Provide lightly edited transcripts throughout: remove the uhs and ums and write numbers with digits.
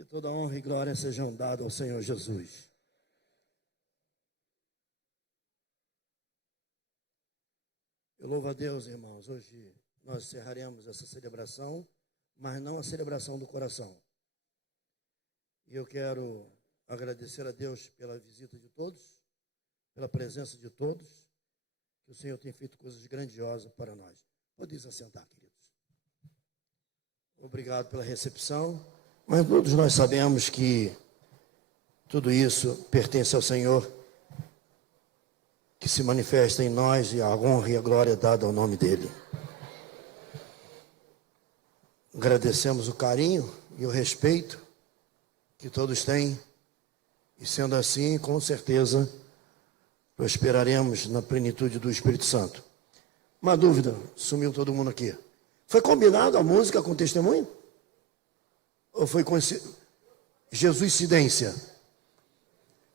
Que toda honra e glória sejam dadas ao Senhor Jesus. Eu louvo a Deus, irmãos. Hoje nós encerraremos essa celebração, mas não a celebração do coração. E eu quero agradecer a Deus pela visita de todos, pela presença de todos, que o Senhor tem feito coisas grandiosas para nós. Pode se assentar, queridos. Obrigado pela recepção, mas todos nós sabemos que tudo isso pertence ao Senhor, que se manifesta em nós, e a honra e a glória dada ao nome dEle. Agradecemos o carinho e o respeito que todos têm, e sendo assim, com certeza, prosperaremos na plenitude do Espírito Santo. Uma dúvida, sumiu todo mundo aqui. Foi combinado a música com testemunho? Ou foi Jesuscidência?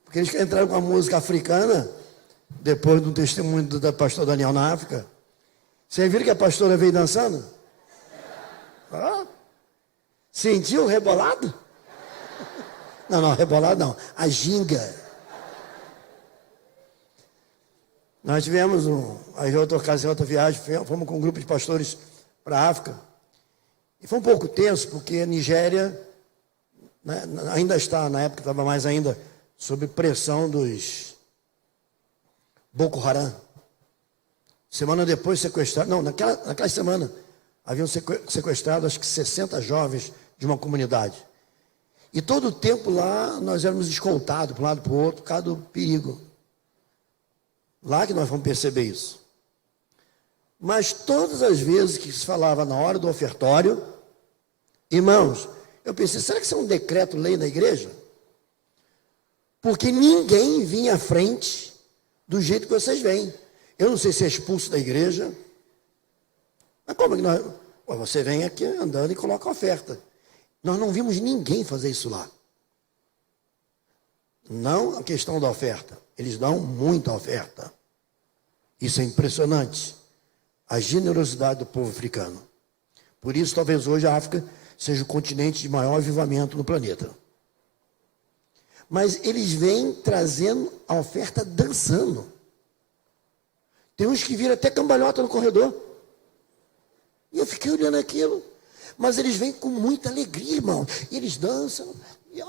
Porque eles entraram com a música africana, depois do testemunho da pastora Daniel na África. Vocês viram que a pastora veio dançando? Ah, sentiu o rebolado? Não, rebolado não. A ginga. Nós tivemos aí outra ocasião, outra viagem, fomos com um grupo de pastores para a África. E foi um pouco tenso, porque a Nigéria, né, ainda está, na época estava mais ainda, sob pressão dos Boko Haram. Semana depois sequestraram, não, naquela semana, haviam sequestrado acho que 60 jovens de uma comunidade. E todo o tempo lá nós éramos escoltados para um lado para o outro, por causa do perigo. Lá que nós vamos perceber isso. Mas todas as vezes que se falava na hora do ofertório, irmãos, eu pensei, será que isso é um decreto-lei da igreja? Porque ninguém vinha à frente do jeito que vocês vêm. Eu não sei se é expulso da igreja. Mas como é que nós... Você vem aqui andando e coloca a oferta. Nós não vimos ninguém fazer isso lá. Não a questão da oferta. Eles dão muita oferta. Isso é impressionante. A generosidade do povo africano. Por isso, talvez hoje a África seja o continente de maior avivamento no planeta. Mas eles vêm trazendo a oferta dançando. Tem uns que viram até cambalhota no corredor. E eu fiquei olhando aquilo. Mas eles vêm com muita alegria, irmão. E eles dançam. E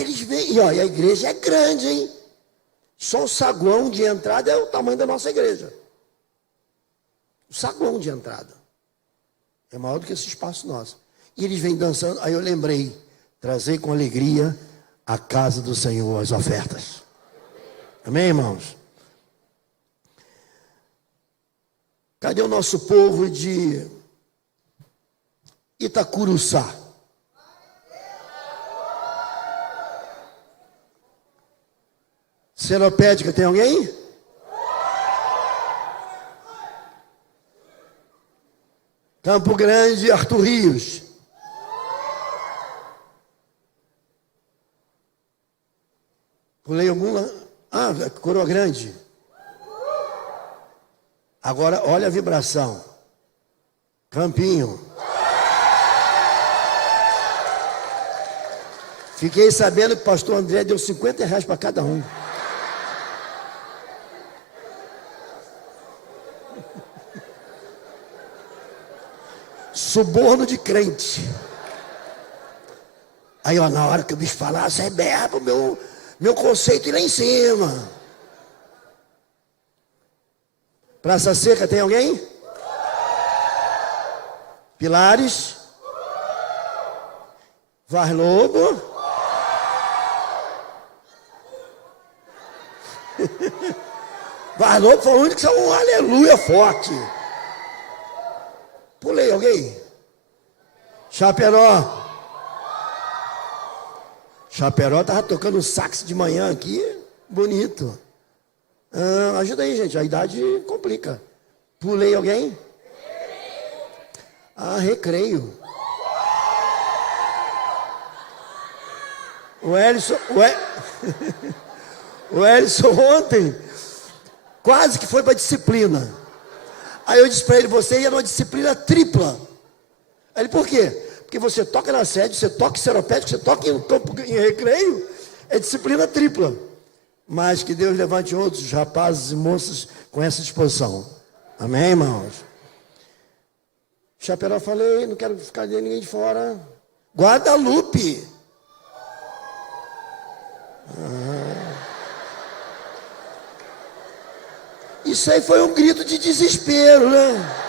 eles vêm. E a igreja é grande, hein? Só o saguão de entrada é o tamanho da nossa igreja. O saguão de entrada é maior do que esse espaço nosso. E eles vêm dançando. Aí eu lembrei, trazer com alegria a casa do Senhor as ofertas. Amém, irmãos? Cadê o nosso povo de Itacuruçá? Seropédica, tem alguém? Campo Grande, Arthur Rios. Pulei alguma? Ah, Coroa Grande. Agora, olha a vibração. Campinho. Fiquei sabendo que o pastor André deu R$50 para cada um. Suborno de crente. Aí, ó, na hora que o bicho falar, você berra pro meu conceito ir lá em cima. Praça Seca, tem alguém? Pilares. Vaz Lobo. Vaz Lobo foi o único que saiu um aleluia forte. Pulei alguém? Chaperó. Chaperó estava tocando um sax de manhã aqui, bonito. Ajuda aí, gente, a idade complica. Pulei alguém? Recreio. O Elson ontem quase que foi para disciplina. Aí eu disse para ele, você ia numa disciplina tripla. Aí ele, por quê? Porque você toca na sede, você toca em seropédico, você toca em campo em recreio, é disciplina tripla. Mas que Deus levante outros rapazes e moças com essa disposição. Amém, irmãos? Chaperó, falei, não quero ficar de ninguém de fora. Guadalupe. Isso aí foi um grito de desespero, né?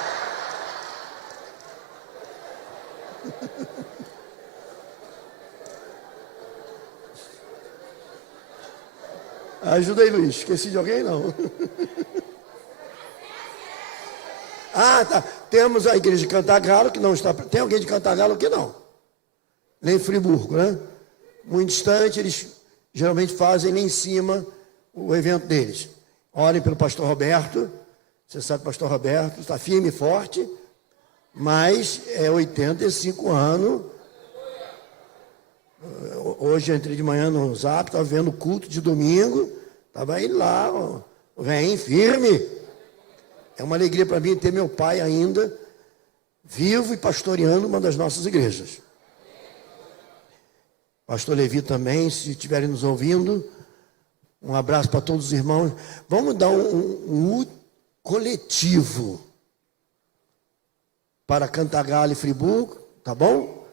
Ajuda aí, Luiz. Esqueci de alguém? Não. Ah, tá. Temos a igreja de Cantagalo, que não está... Tem alguém de Cantagalo aqui? Não. Nem Friburgo, né? Muito distante, eles geralmente fazem lá em cima o evento deles. Orem pelo pastor Roberto. Você sabe que o pastor Roberto está firme e forte, mas é 85 anos. Hoje eu entrei de manhã no Zap, estava vendo o culto de domingo, estava aí lá, o velhinho firme. É uma alegria para mim ter meu pai ainda vivo e pastoreando uma das nossas igrejas. Pastor Levi também, se estiverem nos ouvindo, um abraço para todos os irmãos. Vamos dar um coletivo para Cantagalo e Friburgo, tá bom?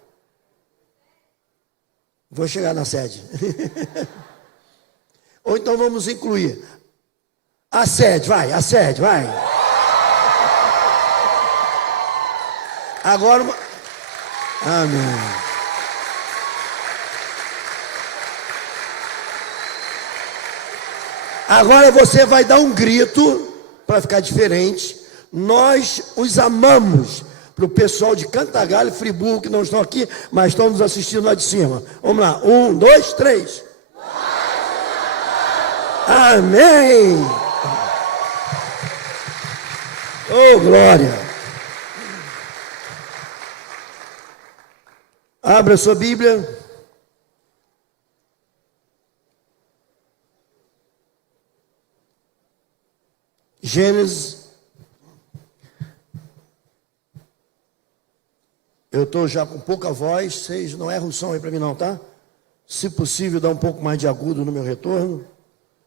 Vou chegar na sede. Ou então vamos incluir a sede, vai. Agora, amém. Agora você vai dar um grito para ficar diferente. Nós os amamos. Para o pessoal de Cantagalo e Friburgo, que não estão aqui, mas estão nos assistindo lá de cima. Vamos lá, 1, 2, 3. Amém! Oh, glória! Abra sua Bíblia. Gênesis. Eu estou já com pouca voz, vocês não erram o som aí para mim não, tá? Se possível, dá um pouco mais de agudo no meu retorno,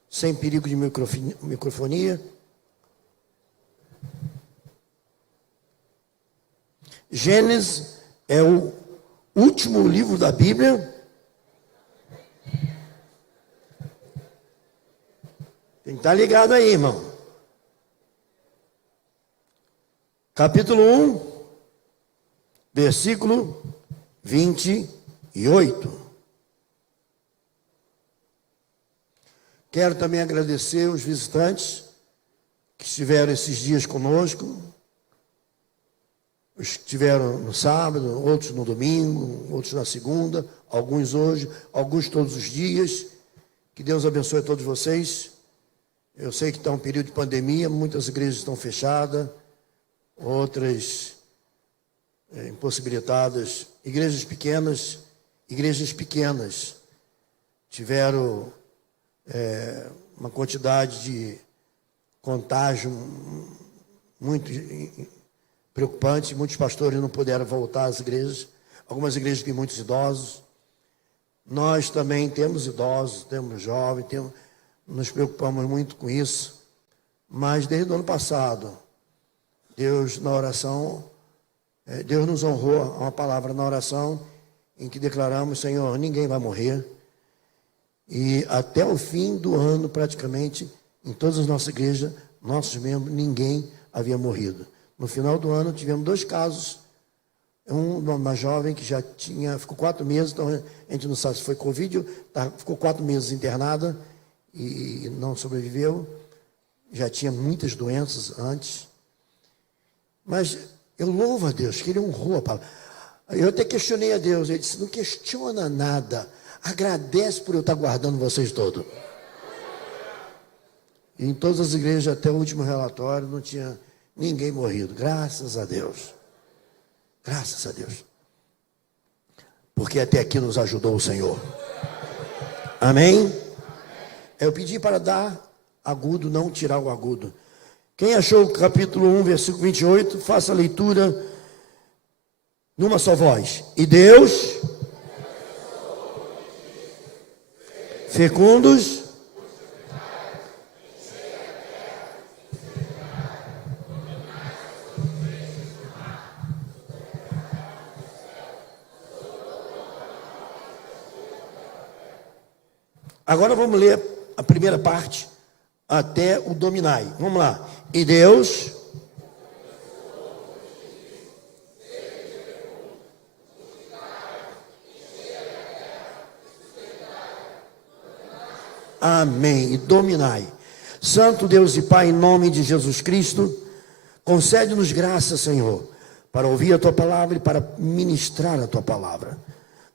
sem perigo de microfonia. Gênesis é o último livro da Bíblia. Tem que estar ligado aí, irmão. Capítulo 1. Versículo 28. Quero também agradecer os visitantes que estiveram esses dias conosco. Os que estiveram no sábado, outros no domingo, outros na segunda, alguns hoje, alguns todos os dias. Que Deus abençoe a todos vocês. Eu sei que está um período de pandemia, muitas igrejas estão fechadas, outras impossibilitadas. Igrejas pequenas tiveram uma quantidade de contágio muito preocupante. Muitos pastores não puderam voltar às igrejas. Algumas igrejas têm muitos idosos. Nós também temos idosos, temos jovens, nos preocupamos muito com isso. Mas desde o ano passado, Deus na oração, Deus nos honrou a uma palavra na oração em que declaramos: Senhor, ninguém vai morrer. E até o fim do ano, praticamente, em todas as nossas igrejas, nossos membros, ninguém havia morrido. No final do ano, tivemos 2 casos. Uma jovem que já ficou 4 meses, então a gente não sabe se foi Covid, ficou 4 meses internada e não sobreviveu. Já tinha muitas doenças antes. Mas eu louvo a Deus, que Ele honrou a palavra. Eu até questionei a Deus, Ele disse: não questiona nada, agradece por eu estar guardando vocês todos. E em todas as igrejas, até o último relatório, não tinha ninguém morrido, graças a Deus. Graças a Deus. Porque até aqui nos ajudou o Senhor. Amém? Eu pedi para dar agudo, não tirar o agudo. Quem achou o capítulo 1, versículo 28, faça a leitura numa só voz. E Deus, fecundos, agora vamos ler a primeira parte até o dominai. Vamos lá. E Deus, amém, e dominai. Santo Deus e Pai, em nome de Jesus Cristo, concede-nos graça, Senhor, para ouvir a Tua palavra e para ministrar a Tua palavra.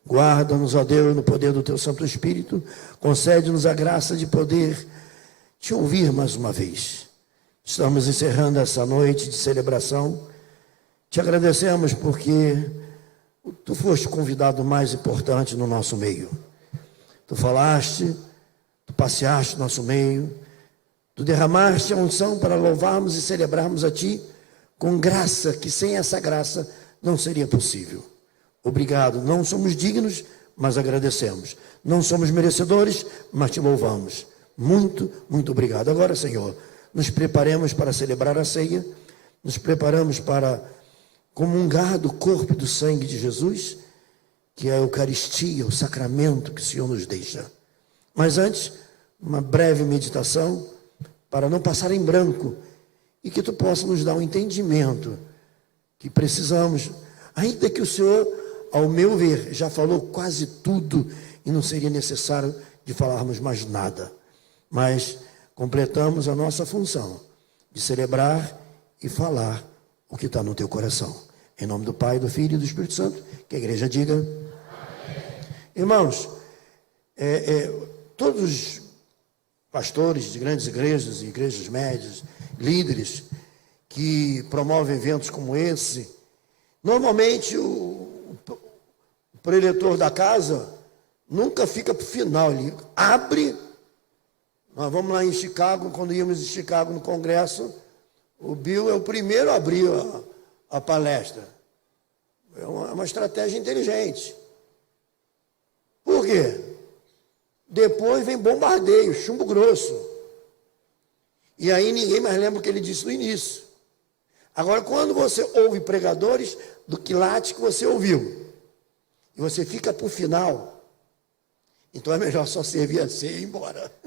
Guarda-nos, ó Deus, no poder do Teu Santo Espírito, concede-nos a graça de poder Te ouvir mais uma vez. Estamos encerrando essa noite de celebração. Te agradecemos porque Tu foste o convidado mais importante no nosso meio. Tu falaste, Tu passeaste no nosso meio, Tu derramaste a unção para louvarmos e celebrarmos a Ti com graça, que sem essa graça não seria possível. Obrigado, não somos dignos, mas agradecemos. Não somos merecedores, mas Te louvamos. Muito, muito obrigado. Agora, Senhor, nos preparemos para celebrar a ceia, nos preparamos para comungar do corpo e do sangue de Jesus, que é a Eucaristia, o sacramento que o Senhor nos deixa. Mas antes, uma breve meditação, para não passar em branco, e que Tu possa nos dar um entendimento que precisamos, ainda que o Senhor, ao meu ver, já falou quase tudo, e não seria necessário de falarmos mais nada. Mas completamos a nossa função de celebrar e falar o que está no teu coração. Em nome do Pai, do Filho e do Espírito Santo, que a igreja diga. Amém. Irmãos, todos os pastores de grandes igrejas e igrejas médias, líderes que promovem eventos como esse, normalmente o preletor da casa nunca fica para o final, ele abre. Nós vamos lá em Chicago, quando íamos em Chicago no congresso, o Bill é o primeiro a abrir a palestra. É uma estratégia inteligente. Por quê? Depois vem bombardeio, chumbo grosso. E aí ninguém mais lembra o que ele disse no início. Agora, quando você ouve pregadores do quilate que você ouviu, e você fica para o final, então é melhor só servir a ceia e ir embora.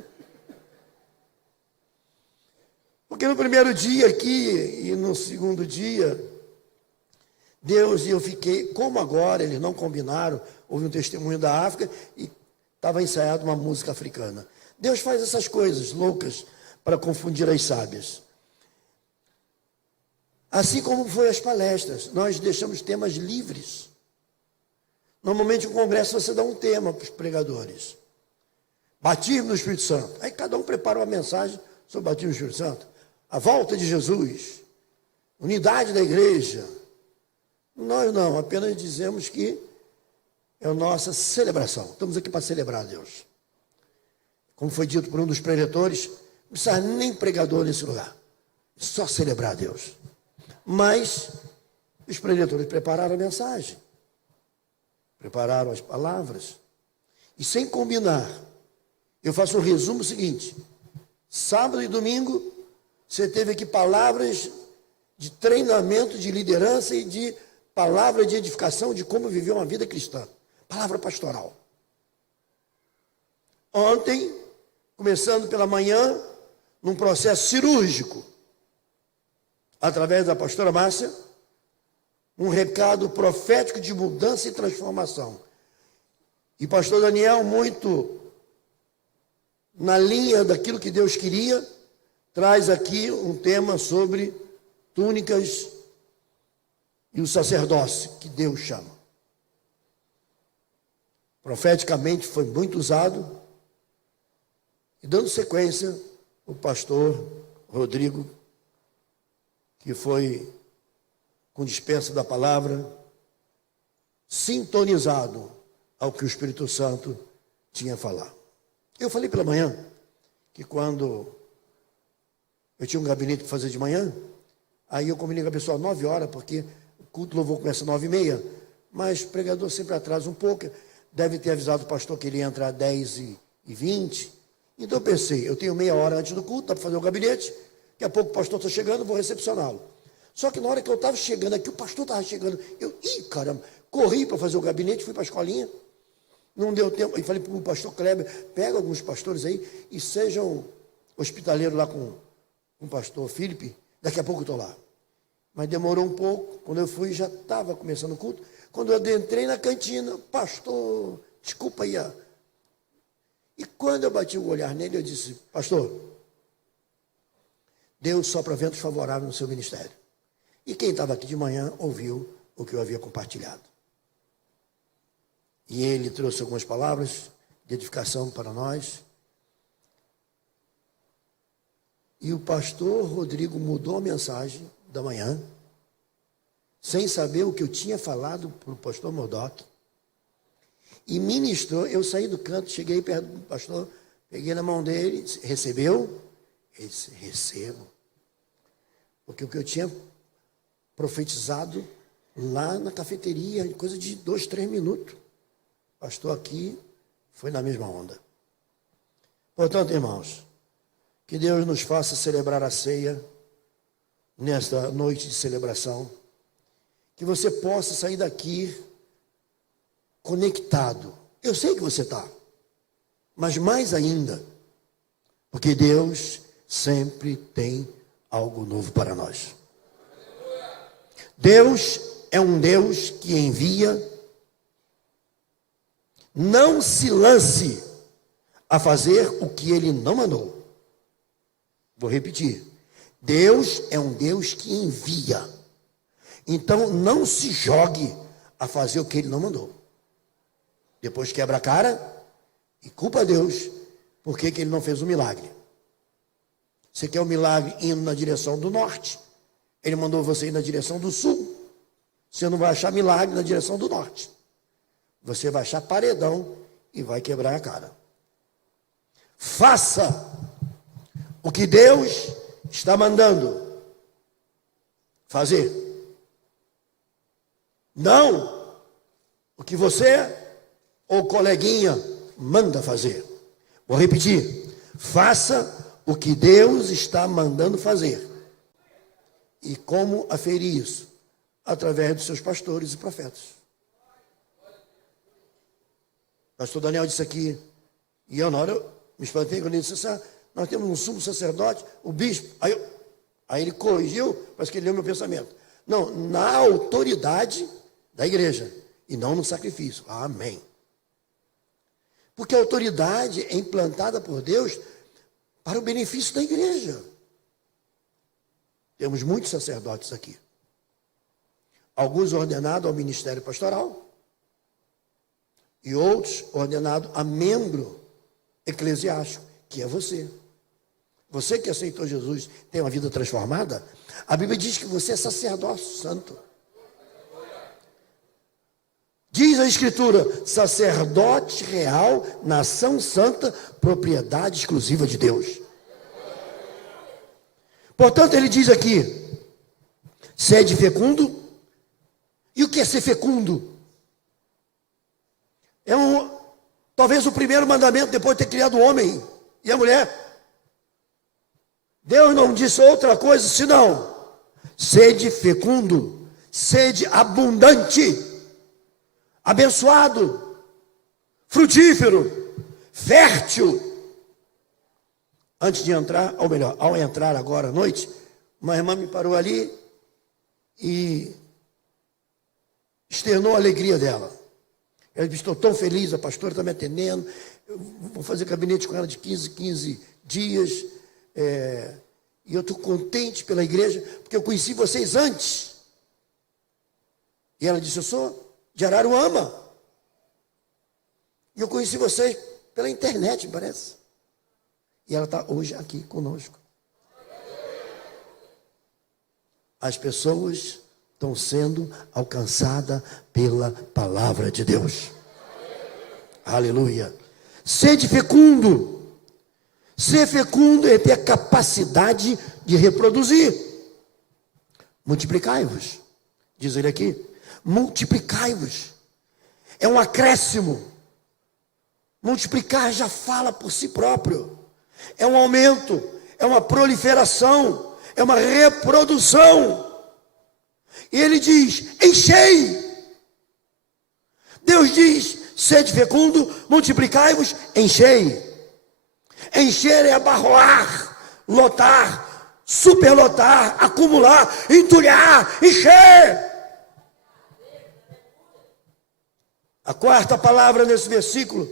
Porque no primeiro dia aqui e no segundo dia, Deus e eu fiquei, como agora, eles não combinaram, houve um testemunho da África e estava ensaiada uma música africana. Deus faz essas coisas loucas para confundir as sábias. Assim como foi as palestras, nós deixamos temas livres. Normalmente, no congresso, você dá um tema para os pregadores. Batismo no Espírito Santo. Aí cada um prepara uma mensagem sobre o batismo no Espírito Santo. A volta de Jesus, unidade da igreja. Nós não, apenas dizemos que é a nossa celebração. Estamos aqui para celebrar a Deus. Como foi dito por um dos preletores, não precisa nem pregador nesse lugar. Só celebrar a Deus. Mas os preletores prepararam a mensagem. Prepararam as palavras. E sem combinar, eu faço um resumo seguinte. Sábado e domingo, você teve aqui palavras de treinamento, de liderança e de palavra de edificação de como viver uma vida cristã. Palavra pastoral. Ontem, começando pela manhã, num processo cirúrgico, através da pastora Márcia, um recado profético de mudança e transformação. E pastor Daniel, muito na linha daquilo que Deus queria, traz aqui um tema sobre túnicas e o sacerdócio que Deus chama. Profeticamente foi muito usado. E dando sequência, o pastor Rodrigo, que foi com dispensa da palavra, sintonizado ao que o Espírito Santo tinha a falar. Eu falei pela manhã que quando eu tinha um gabinete para fazer de manhã, aí eu combinei com a pessoa 9 horas, porque o culto do louvor começa às 9h30, mas o pregador sempre atrasa um pouco, deve ter avisado o pastor que ele ia entrar às 10h20, então eu pensei, eu tenho meia hora antes do culto, dá para fazer o gabinete, daqui a pouco o pastor está chegando, vou recepcioná-lo. Só que na hora que eu estava chegando aqui, o pastor estava chegando, caramba, corri para fazer o gabinete, fui para a escolinha, não deu tempo, e falei para o pastor Kleber, pega alguns pastores aí e sejam hospitaleiros lá com o pastor Felipe, daqui a pouco eu estou lá. Mas demorou um pouco, quando eu fui já estava começando o culto, quando eu entrei na cantina, pastor, desculpa aí. E quando eu bati o olhar nele, eu disse, pastor, Deus sopra ventos favoráveis no seu ministério. E quem estava aqui de manhã ouviu o que eu havia compartilhado. E ele trouxe algumas palavras de edificação para nós. E o pastor Rodrigo mudou a mensagem da manhã, sem saber o que eu tinha falado para o pastor Modoc, e ministrou. Eu saí do canto, cheguei perto do pastor, peguei na mão dele, recebeu? Ele disse, recebo. Porque o que eu tinha profetizado lá na cafeteria, coisa de 2, 3 minutos. Pastor aqui foi na mesma onda. Portanto, irmãos, que Deus nos faça celebrar a ceia nesta noite de celebração. Que você possa sair daqui conectado. Eu sei que você está, mas mais ainda, porque Deus sempre tem algo novo para nós. Deus é um Deus que envia. Não se lance a fazer o que ele não mandou. Vou repetir. Deus é um Deus que envia. Então não se jogue a fazer o que ele não mandou. Depois quebra a cara e culpa a Deus porque que ele não fez o milagre. Você quer o milagre indo na direção do norte? Ele mandou você ir na direção do sul. Você não vai achar milagre na direção do norte. Você vai achar paredão e vai quebrar a cara. Faça o que Deus está mandando fazer. Não o que você ou coleguinha manda fazer. Vou repetir. Faça o que Deus está mandando fazer. E como aferir isso? Através dos seus pastores e profetas. Pastor Daniel disse aqui, e eu na hora eu me espantei quando ele disse assim, nós temos um sumo sacerdote, o bispo. Aí ele corrigiu, parece que ele leu meu pensamento. Não, na autoridade da igreja, e não no sacrifício. Amém. Porque a autoridade é implantada por Deus para o benefício da igreja. Temos muitos sacerdotes aqui. Alguns ordenados ao ministério pastoral e outros ordenados a membro eclesiástico, que é você. Você que aceitou Jesus, tem uma vida transformada, a Bíblia diz que você é sacerdócio santo. Diz a Escritura, sacerdote real, nação santa, propriedade exclusiva de Deus. Portanto, ele diz aqui, sede fecundo. E o que é ser fecundo? Talvez o primeiro mandamento depois de ter criado o homem e a mulher. Deus não disse outra coisa senão, sede fecundo, sede abundante, abençoado, frutífero, fértil. Antes de entrar, ou melhor, ao entrar agora à noite, uma irmã me parou ali e externou a alegria dela. Ela disse, estou tão feliz, a pastora está me atendendo, eu vou fazer gabinete com ela de 15 dias, e eu estou contente pela igreja, porque eu conheci vocês antes. E ela disse, eu sou de Araruama, e eu conheci vocês pela internet, me parece. E ela está hoje aqui conosco. As pessoas estão sendo alcançadas pela palavra de Deus. Aleluia. Sede fecundo, Ser fecundo é ter a capacidade de reproduzir. Multiplicai-vos, diz ele aqui. Multiplicai-vos. É um acréscimo. Multiplicar já fala por si próprio. É um aumento, é uma proliferação, é uma reprodução. E ele diz, enchei. Deus diz, sede fecundo, multiplicai-vos, enchei. Encher é abarroar, lotar, superlotar, acumular, entulhar, encher. A quarta palavra nesse versículo,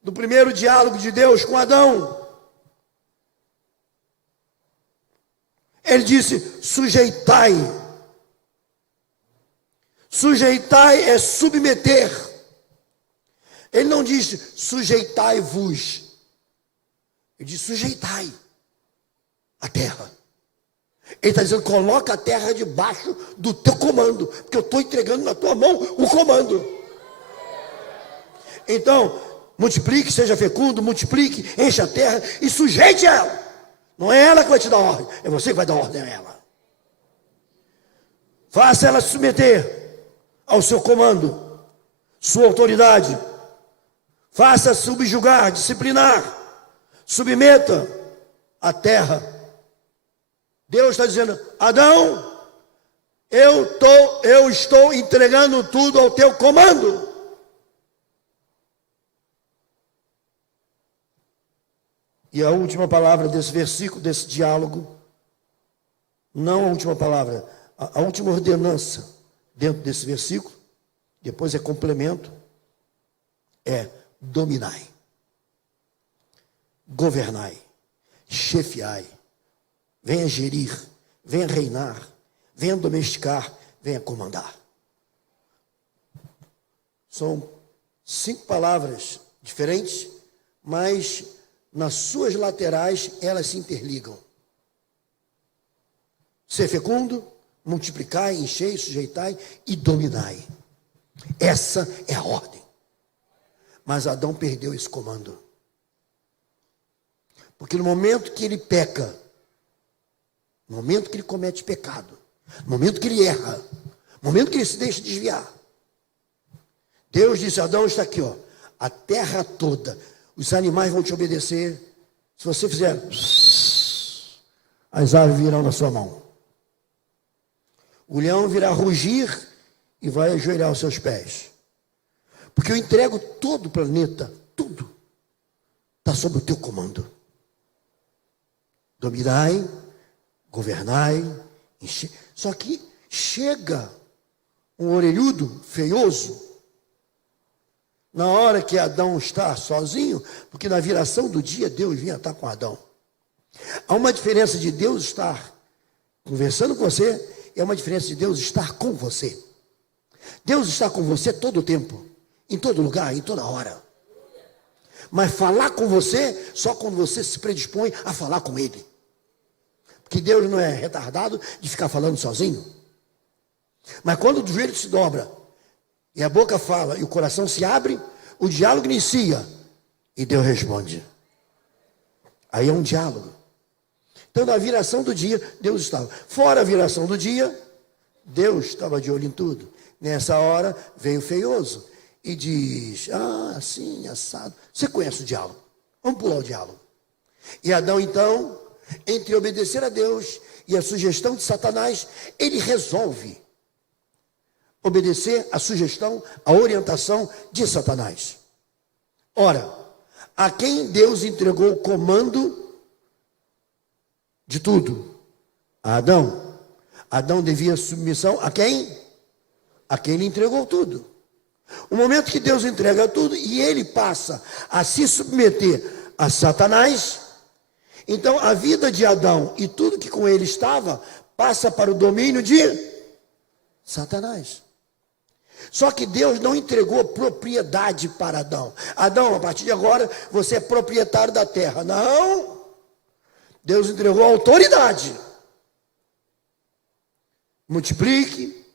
do primeiro diálogo de Deus com Adão. Ele disse, sujeitai. Sujeitai é submeter. Ele não disse, sujeitai-vos. Ele diz, sujeitai a terra. Ele está dizendo, coloca a terra debaixo do teu comando, porque eu estou entregando na tua mão o comando. Então, multiplique, seja fecundo, multiplique, enche a terra e sujeite ela. Não é ela que vai te dar ordem, é você que vai dar ordem a ela. Faça ela se submeter ao seu comando, sua autoridade. Faça subjugar, disciplinar. Submeta a terra. Deus está dizendo, Adão, eu estou entregando tudo ao teu comando. E a última palavra desse versículo, desse diálogo, não a última palavra, a última ordenança dentro desse versículo, depois é complemento, é dominai, governai, chefiai, venha gerir, venha reinar, venha domesticar, venha comandar. São 5 palavras diferentes, mas nas suas laterais elas se interligam. Ser fecundo, multiplicai, enchei, sujeitai e dominai. Essa é a ordem. Mas Adão perdeu esse comando. Porque no momento que ele peca, no momento que ele comete pecado, no momento que ele erra, no momento que ele se deixa desviar, Deus disse, Adão, está aqui, ó, a terra toda, os animais vão te obedecer. Se você fizer, as aves virão na sua mão. O leão virá rugir e vai ajoelhar aos seus pés. Porque eu entrego todo o planeta, tudo está sob o teu comando. Dominai, governai, enche. Só que chega um orelhudo feioso na hora que Adão está sozinho, porque na viração do dia Deus vinha estar com Adão. Há uma diferença de Deus estar conversando com você e há uma diferença de Deus estar com você. Deus está com você todo o tempo, em todo lugar, em toda hora. Mas falar com você só quando você se predispõe a falar com Ele. Porque Deus não é retardado de ficar falando sozinho. Mas quando o joelho se dobra e a boca fala e o coração se abre, o diálogo inicia e Deus responde. Aí é um diálogo. Então, na viração do dia, Deus estava. Fora a viração do dia, Deus estava de olho em tudo. Nessa hora, veio o feioso e diz, assim, assado. Você conhece o diálogo? Vamos pular o diálogo. E Adão, então, entre obedecer a Deus e a sugestão de Satanás, ele resolve obedecer a sugestão, a orientação de Satanás. Ora, a quem Deus entregou o comando de tudo? A Adão. Adão devia submissão a quem? A quem lhe entregou tudo. O momento que Deus entrega tudo e ele passa a se submeter a Satanás, então a vida de Adão e tudo que com ele estava passa para o domínio de Satanás. Só que Deus não entregou propriedade para Adão. Adão, a partir de agora, você é proprietário da terra. Não. Deus entregou autoridade. Multiplique,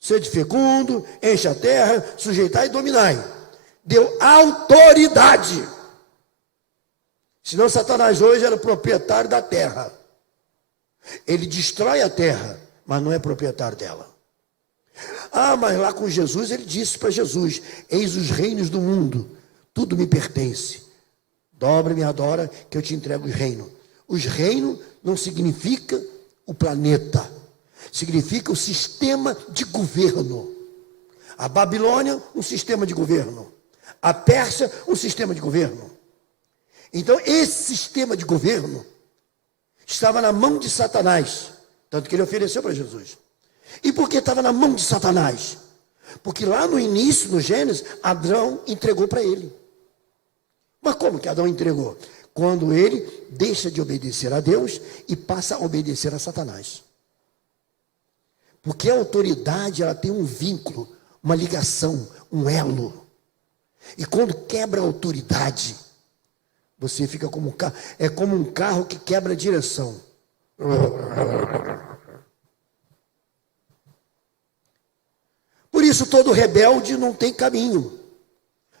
sede fecundo, enche a terra, sujeitai e dominai. Deu autoridade. Senão Satanás hoje era o proprietário da terra. Ele destrói a terra, mas não é proprietário dela. Ah, mas lá com Jesus, ele disse para Jesus: eis os reinos do mundo, tudo me pertence. Dobra e me adora, que eu te entrego os reinos. Os reinos não significa o planeta, significa o sistema de governo. A Babilônia, um sistema de governo. A Pérsia, um sistema de governo. Então, esse sistema de governo estava na mão de Satanás, tanto que ele ofereceu para Jesus. E por que estava na mão de Satanás? Porque lá no início, no Gênesis, Adão entregou para ele. Mas como que Adão entregou? Quando ele deixa de obedecer a Deus e passa a obedecer a Satanás. Porque a autoridade, ela tem um vínculo, uma ligação, um elo. E quando quebra a autoridade, você fica como um carro, é como um carro que quebra a direção. Por isso todo rebelde não tem caminho.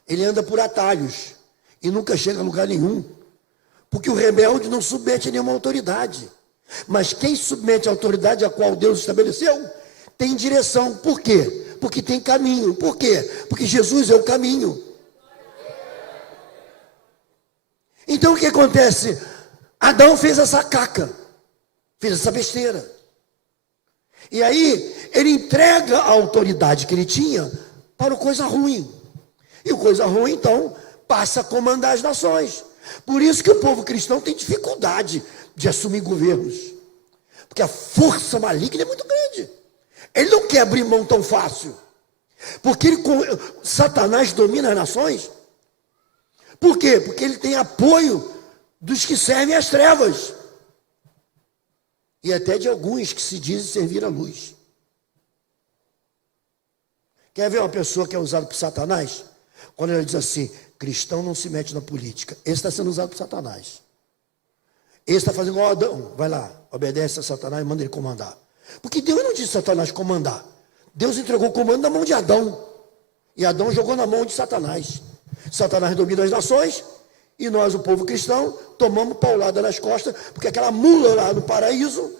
Ele anda por atalhos e nunca chega a lugar nenhum. Porque o rebelde não submete a nenhuma autoridade. Mas quem submete a autoridade a qual Deus estabeleceu, tem direção. Por quê? Porque tem caminho. Por quê? Porque Jesus é o caminho. Então o que acontece? Adão fez essa caca, fez essa besteira. E aí ele entrega a autoridade que ele tinha para o coisa ruim. E o coisa ruim, então, passa a comandar as nações. Por isso que o povo cristão tem dificuldade de assumir governos. Porque a força maligna é muito grande. Ele não quer abrir mão tão fácil. Porque Satanás domina as nações. Por quê? Porque ele tem apoio dos que servem às trevas. E até de alguns que se dizem servir à luz. Quer ver uma pessoa que é usada por Satanás? Quando ela diz assim: cristão não se mete na política. Esse está sendo usado por Satanás. Esse está fazendo igual Adão. Vai lá, obedece a Satanás e manda ele comandar. Porque Deus não disse Satanás comandar. Deus entregou o comando na mão de Adão. E Adão jogou na mão de Satanás. Satanás domina as nações. E nós, o povo cristão, tomamos paulada nas costas. Porque aquela mula lá no paraíso...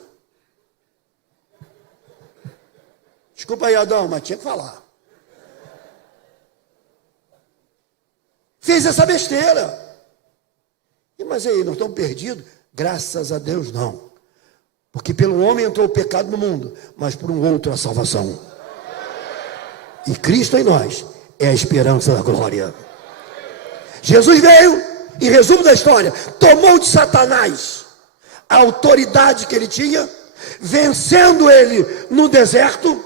Desculpa aí, Adão, mas tinha que falar. Fez essa besteira. Mas aí, nós estamos perdidos? Graças a Deus, não. Porque pelo homem entrou o pecado no mundo, mas por um outro a salvação. E Cristo em nós é a esperança da glória. Jesus veio, em resumo da história, tomou de Satanás a autoridade que ele tinha, vencendo ele no deserto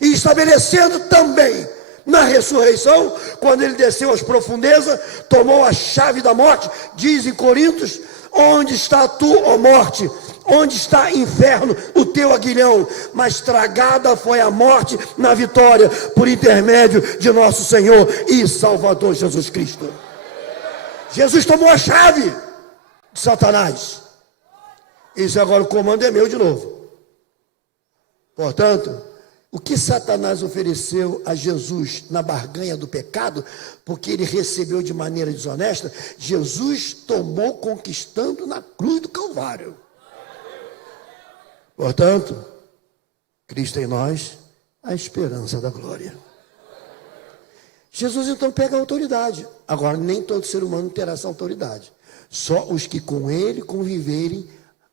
e estabelecendo também na ressurreição, quando ele desceu às profundezas, tomou a chave da morte. Diz em Coríntios: onde está tu, ó morte? Onde está, inferno, o teu aguilhão? Mas tragada foi a morte na vitória, por intermédio de nosso Senhor e Salvador Jesus Cristo. Jesus tomou a chave de Satanás. Isso agora, o comando é meu de novo. Portanto, o que Satanás ofereceu a Jesus na barganha do pecado, porque ele recebeu de maneira desonesta, Jesus tomou conquistando na cruz do Calvário. Portanto, Cristo em nós, a esperança da glória. Jesus então pega a autoridade. Agora, nem todo ser humano terá essa autoridade. Só os que com ele conviverem,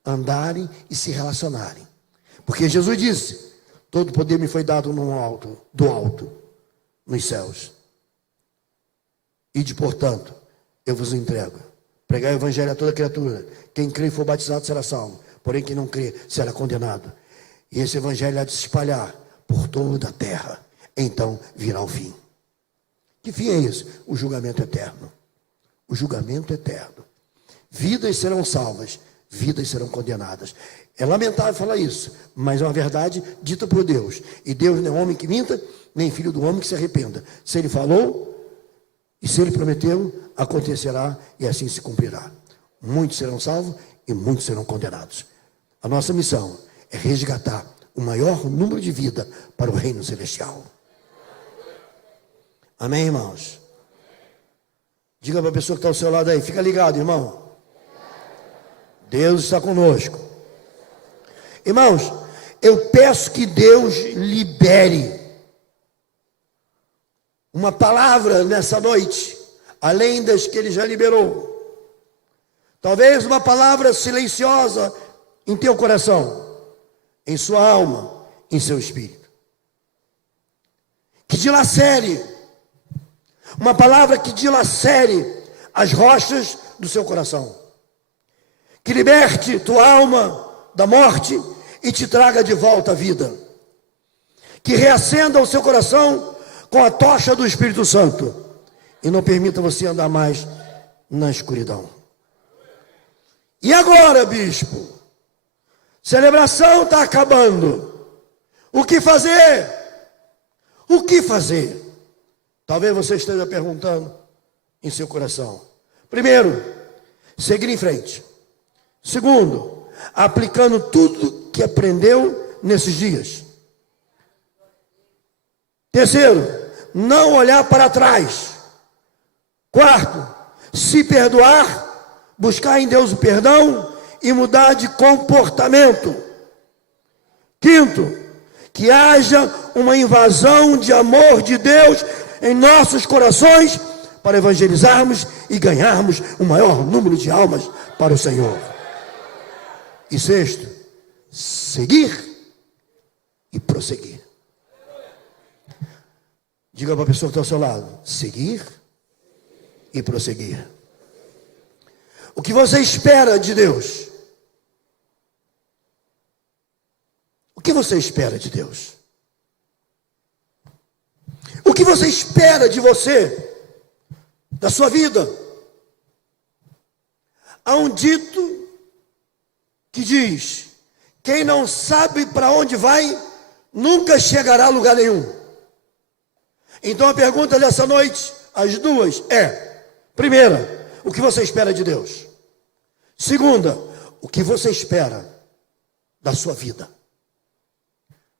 andarem e se relacionarem. Porque Jesus disse: todo poder me foi dado do alto, nos céus. Ide, portanto, eu vos entrego. Pregai o evangelho a toda criatura. Quem crê e for batizado será salvo. Porém, quem não crê será condenado. E esse evangelho há de se espalhar por toda a terra. Então virá o fim. Que fim é esse? O julgamento eterno. O julgamento eterno. Vidas serão salvas, vidas serão condenadas. É lamentável falar isso, mas é uma verdade dita por Deus. E Deus não é homem que minta, nem filho do homem que se arrependa. Se ele falou e se ele prometeu, acontecerá e assim se cumprirá. Muitos serão salvos e muitos serão condenados. A nossa missão é resgatar o maior número de vida para o reino celestial. Amém, irmãos? Diga para a pessoa que está ao seu lado aí: fica ligado, irmão. Deus está conosco. Irmãos, eu peço que Deus libere uma palavra nessa noite, além das que Ele já liberou. Talvez uma palavra silenciosa em teu coração, em sua alma, em seu espírito. Que dilacere, uma palavra que dilacere as rochas do seu coração. Que liberte tua alma da morte e te traga de volta à vida. Que reacenda o seu coração com a tocha do Espírito Santo e não permita você andar mais na escuridão. E agora, bispo? Celebração está acabando. O que fazer? O que fazer? Talvez você esteja perguntando em seu coração. Primeiro, seguir em frente. Segundo, aplicando tudo que aprendeu nesses dias. Terceiro, não olhar para trás. Quarto, se perdoar, buscar em Deus o perdão e mudar de comportamento. Quinto, que haja uma invasão de amor de Deus em nossos corações para evangelizarmos e ganharmos o maior número de almas para o Senhor. E sexto, seguir e prosseguir. Diga para a pessoa que está ao seu lado: seguir e prosseguir. O que você espera de Deus? O que você espera de Deus? O que você espera de você, da sua vida? Há um dito que diz: quem não sabe para onde vai, nunca chegará a lugar nenhum. Então a pergunta dessa noite, as duas, é: primeira, o que você espera de Deus? Segunda, o que você espera da sua vida?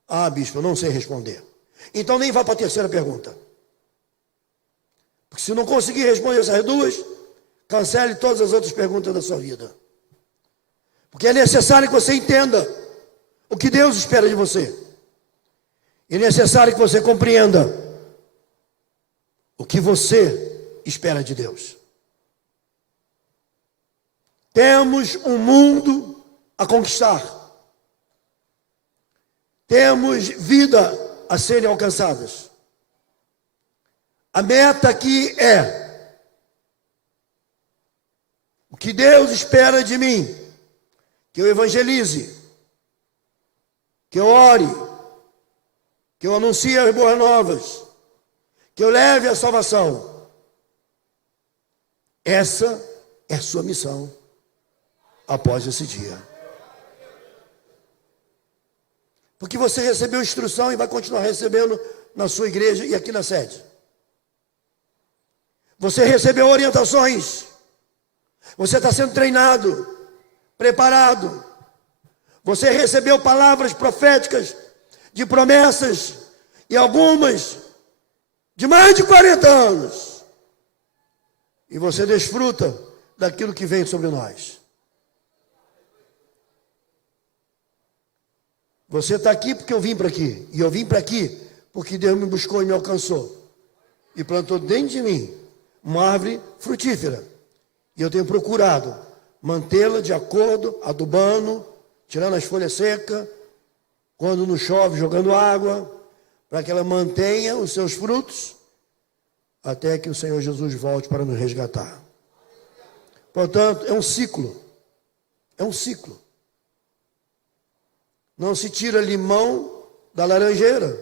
Ah, bispo, eu não sei responder. Então nem vá para a terceira pergunta. Porque se não conseguir responder essas duas, cancele todas as outras perguntas da sua vida. Porque é necessário que você entenda o que Deus espera de você. É necessário que você compreenda o que você espera de Deus. Temos um mundo a conquistar. Temos vida a serem alcançadas. A meta aqui é: o que Deus espera de mim, que eu evangelize, que eu ore, que eu anuncie as boas novas, que eu leve a salvação. Essa é a sua missão após esse dia. Porque você recebeu instrução e vai continuar recebendo na sua igreja e aqui na sede. Você recebeu orientações. Você está sendo treinado, preparado. Você recebeu palavras proféticas de promessas e algumas de mais de 40 anos. E você desfruta daquilo que vem sobre nós. Você está aqui porque eu vim para aqui. E eu vim para aqui porque Deus me buscou e me alcançou. E plantou dentro de mim uma árvore frutífera. E eu tenho procurado mantê-la de acordo, adubando, tirando as folhas secas, quando não chove, jogando água, para que ela mantenha os seus frutos, até que o Senhor Jesus volte para nos resgatar. Portanto, é um ciclo. É um ciclo. Não se tira limão da laranjeira.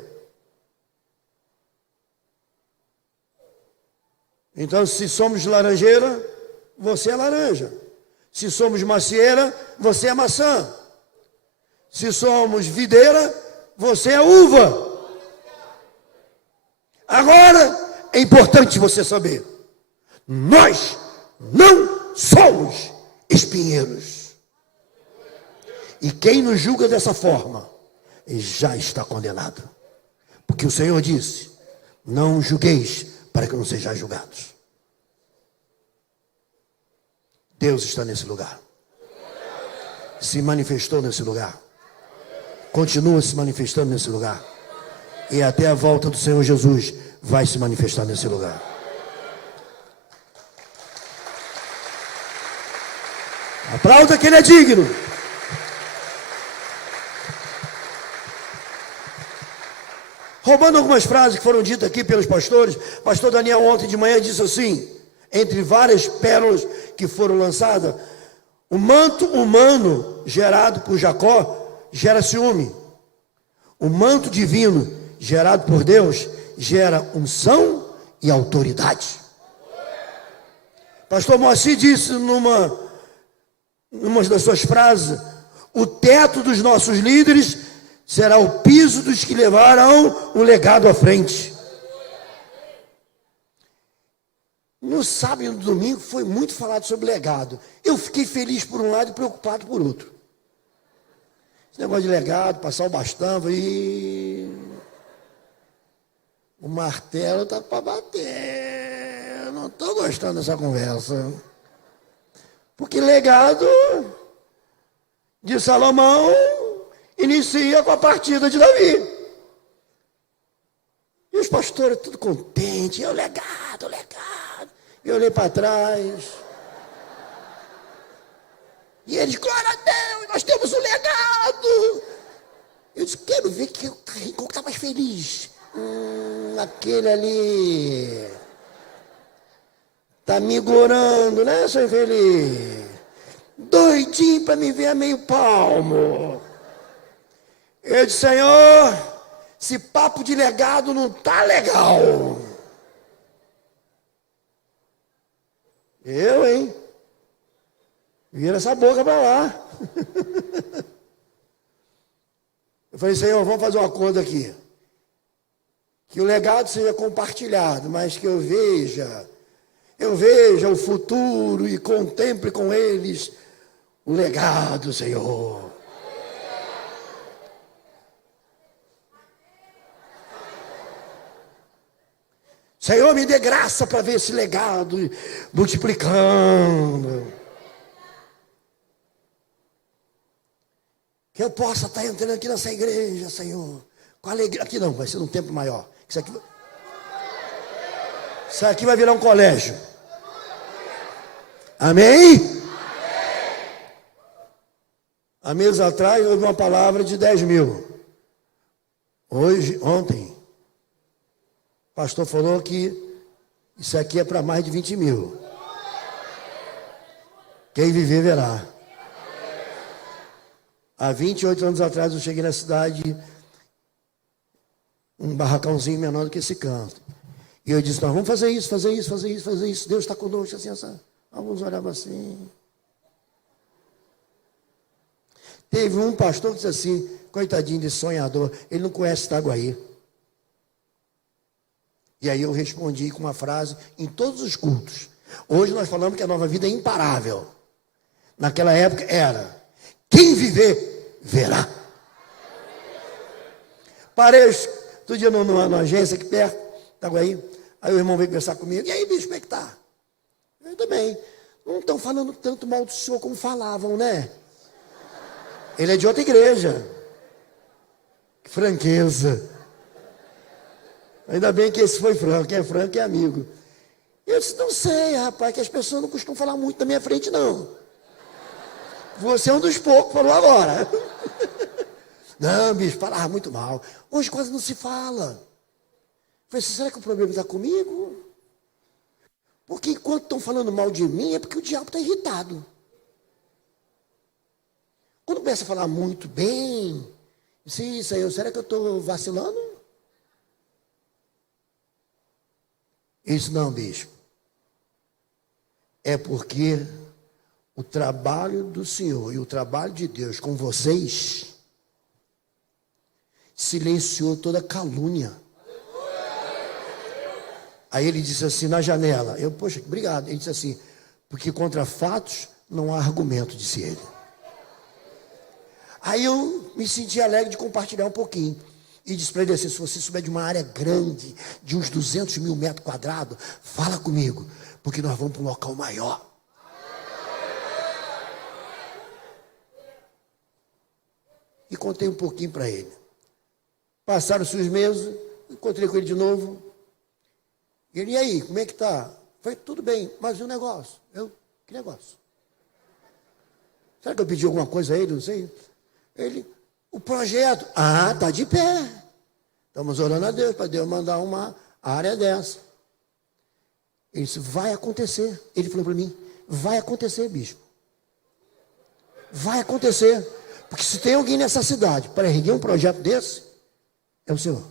Então, se somos laranjeira, você é laranja. Se somos macieira, você é maçã. Se somos videira, você é uva. Agora, é importante você saber: nós não somos espinheiros. E quem nos julga dessa forma, já está condenado. Porque o Senhor disse: não julgueis para que não sejais julgados. Deus está nesse lugar. se manifestou nesse lugar. Continua se manifestando nesse lugar. E até a volta do Senhor Jesus vai se manifestar nesse lugar. Aplauda que ele é digno. Roubando algumas frases que foram ditas aqui pelos pastores, pastor Daniel ontem de manhã disse assim, entre várias pérolas que foram lançadas, o manto humano gerado por Jacó gera ciúme. O manto divino gerado por Deus gera unção e autoridade. Pastor Moacir disse numa das suas frases, o teto dos nossos líderes será o piso dos que levarão o legado à frente. No sábado e no domingo foi muito falado sobre legado. Eu fiquei feliz por um lado e preocupado por outro. Esse negócio de legado, passar o bastão, e o martelo está para bater. Eu não estou gostando dessa conversa. Porque legado de Salomão inicia com a partida de Davi. E os pastores tudo contentes, o legado, o legado. Eu olhei para trás. E eles, glória a Deus, nós temos um legado. Eu disse, quero ver quem está mais feliz. Aquele ali. Está me gorando, né, seu infeliz? Doidinho para me ver a meio palmo. Eu disse, Senhor, esse papo de legado não está legal. Eu, hein? Vira essa boca para lá. Eu falei, Senhor, vamos fazer um acordo aqui. Que o legado seja compartilhado, mas que eu veja o futuro e contemple com eles o legado, Senhor. Senhor, me dê graça para ver esse legado multiplicando. Que eu possa estar entrando aqui nessa igreja, Senhor, com alegria. Aqui não, vai ser num tempo maior. Isso aqui vai virar um colégio. Amém? Há meses atrás houve uma palavra de 10 mil. Ontem, o pastor falou que isso aqui é para mais de 20 mil. Quem viver verá. Há 28 anos atrás eu cheguei na cidade, um barracãozinho menor do que esse canto. E eu disse, nós vamos fazer isso. Deus está conosco, assim, assim. Alguns olhavam assim. Teve um pastor que disse assim, coitadinho de sonhador, ele não conhece Itaguaí. E aí eu respondi com uma frase em todos os cultos. Hoje nós falamos que a nova vida é imparável. Naquela época era, quem viver, verá. Parei todo dia numa agência aqui perto, Itaguaí. Aí o irmão veio conversar comigo. E aí, bicho, como é que tá? Eu também. Não estão falando tanto mal do senhor como falavam, né? Ele é de outra igreja. Que franqueza. Ainda bem que esse foi franco. Quem é franco é amigo. Eu disse, não sei, rapaz, que as pessoas não costumam falar muito na minha frente, não. Você é um dos poucos, falou agora. Não, bicho, falava muito mal. Hoje quase não se fala. Eu falei, será que o problema está comigo? Porque enquanto estão falando mal de mim, é porque o diabo está irritado. Quando começa a falar muito bem, sim, Senhor, será que eu estou vacilando? Isso não, bispo. É porque o trabalho do Senhor e o trabalho de Deus com vocês silenciou toda calúnia. Aí ele disse assim na janela, poxa, obrigado. Ele disse assim, porque contra fatos não há argumento, disse ele. Aí eu me senti alegre de compartilhar um pouquinho. E disse para ele assim, se você souber de uma área grande, de uns 200 mil metros quadrados, fala comigo, porque nós vamos para um local maior. e contei um pouquinho para ele. Passaram-se os meses, encontrei com ele de novo. Ele, e aí, como é que está? Falei, tudo bem, mas e o negócio? Que negócio? Será que eu pedi alguma coisa a ele? Não sei. Ele, o projeto. Está de pé. Estamos orando a Deus para Deus mandar uma área dessa. Ele disse, vai acontecer. Ele falou para mim, vai acontecer, bispo. Vai acontecer. Porque se tem alguém nessa cidade para erguer um projeto desse, é o Senhor.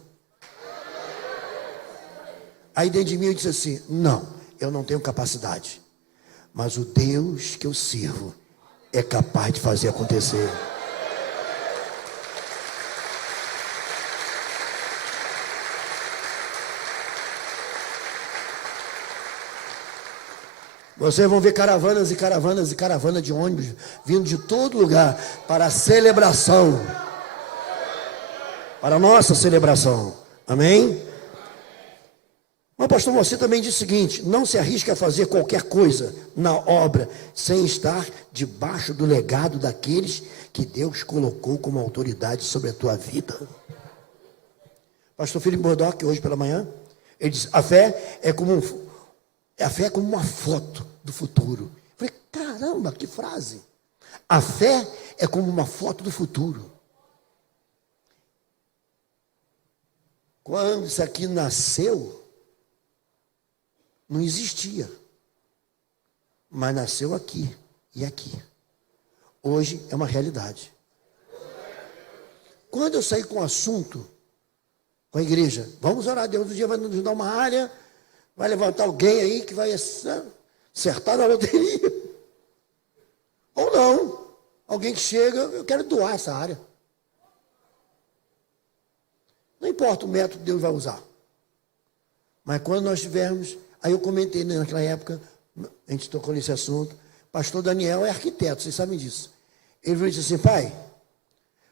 Aí dentro de mim eu disse assim, não, eu não tenho capacidade. Mas o Deus que eu sirvo é capaz de fazer acontecer. Vocês vão ver caravanas e caravanas e caravanas de ônibus vindo de todo lugar para a celebração. Para a nossa celebração. Amém? Mas pastor, você também disse o seguinte, não se arrisque a fazer qualquer coisa na obra sem estar debaixo do legado daqueles que Deus colocou como autoridade sobre a tua vida. Pastor Felipe Bordock, hoje pela manhã, ele disse, a fé é como uma foto do futuro. Eu falei, caramba, que frase. A fé é como uma foto do futuro. Quando isso aqui nasceu, não existia. Mas nasceu aqui e aqui. Hoje é uma realidade. Quando eu saí com o assunto com a igreja, vamos orar, Deus um dia vai nos dar uma área, vai levantar alguém aí que vai acertar na loteria. Ou não. Alguém que chega, eu quero doar essa área. Não importa o método que Deus vai usar. Mas quando nós tivermos, aí eu comentei naquela época, a gente tocou nesse assunto, pastor Daniel é arquiteto, vocês sabem disso. Ele disse assim, pai,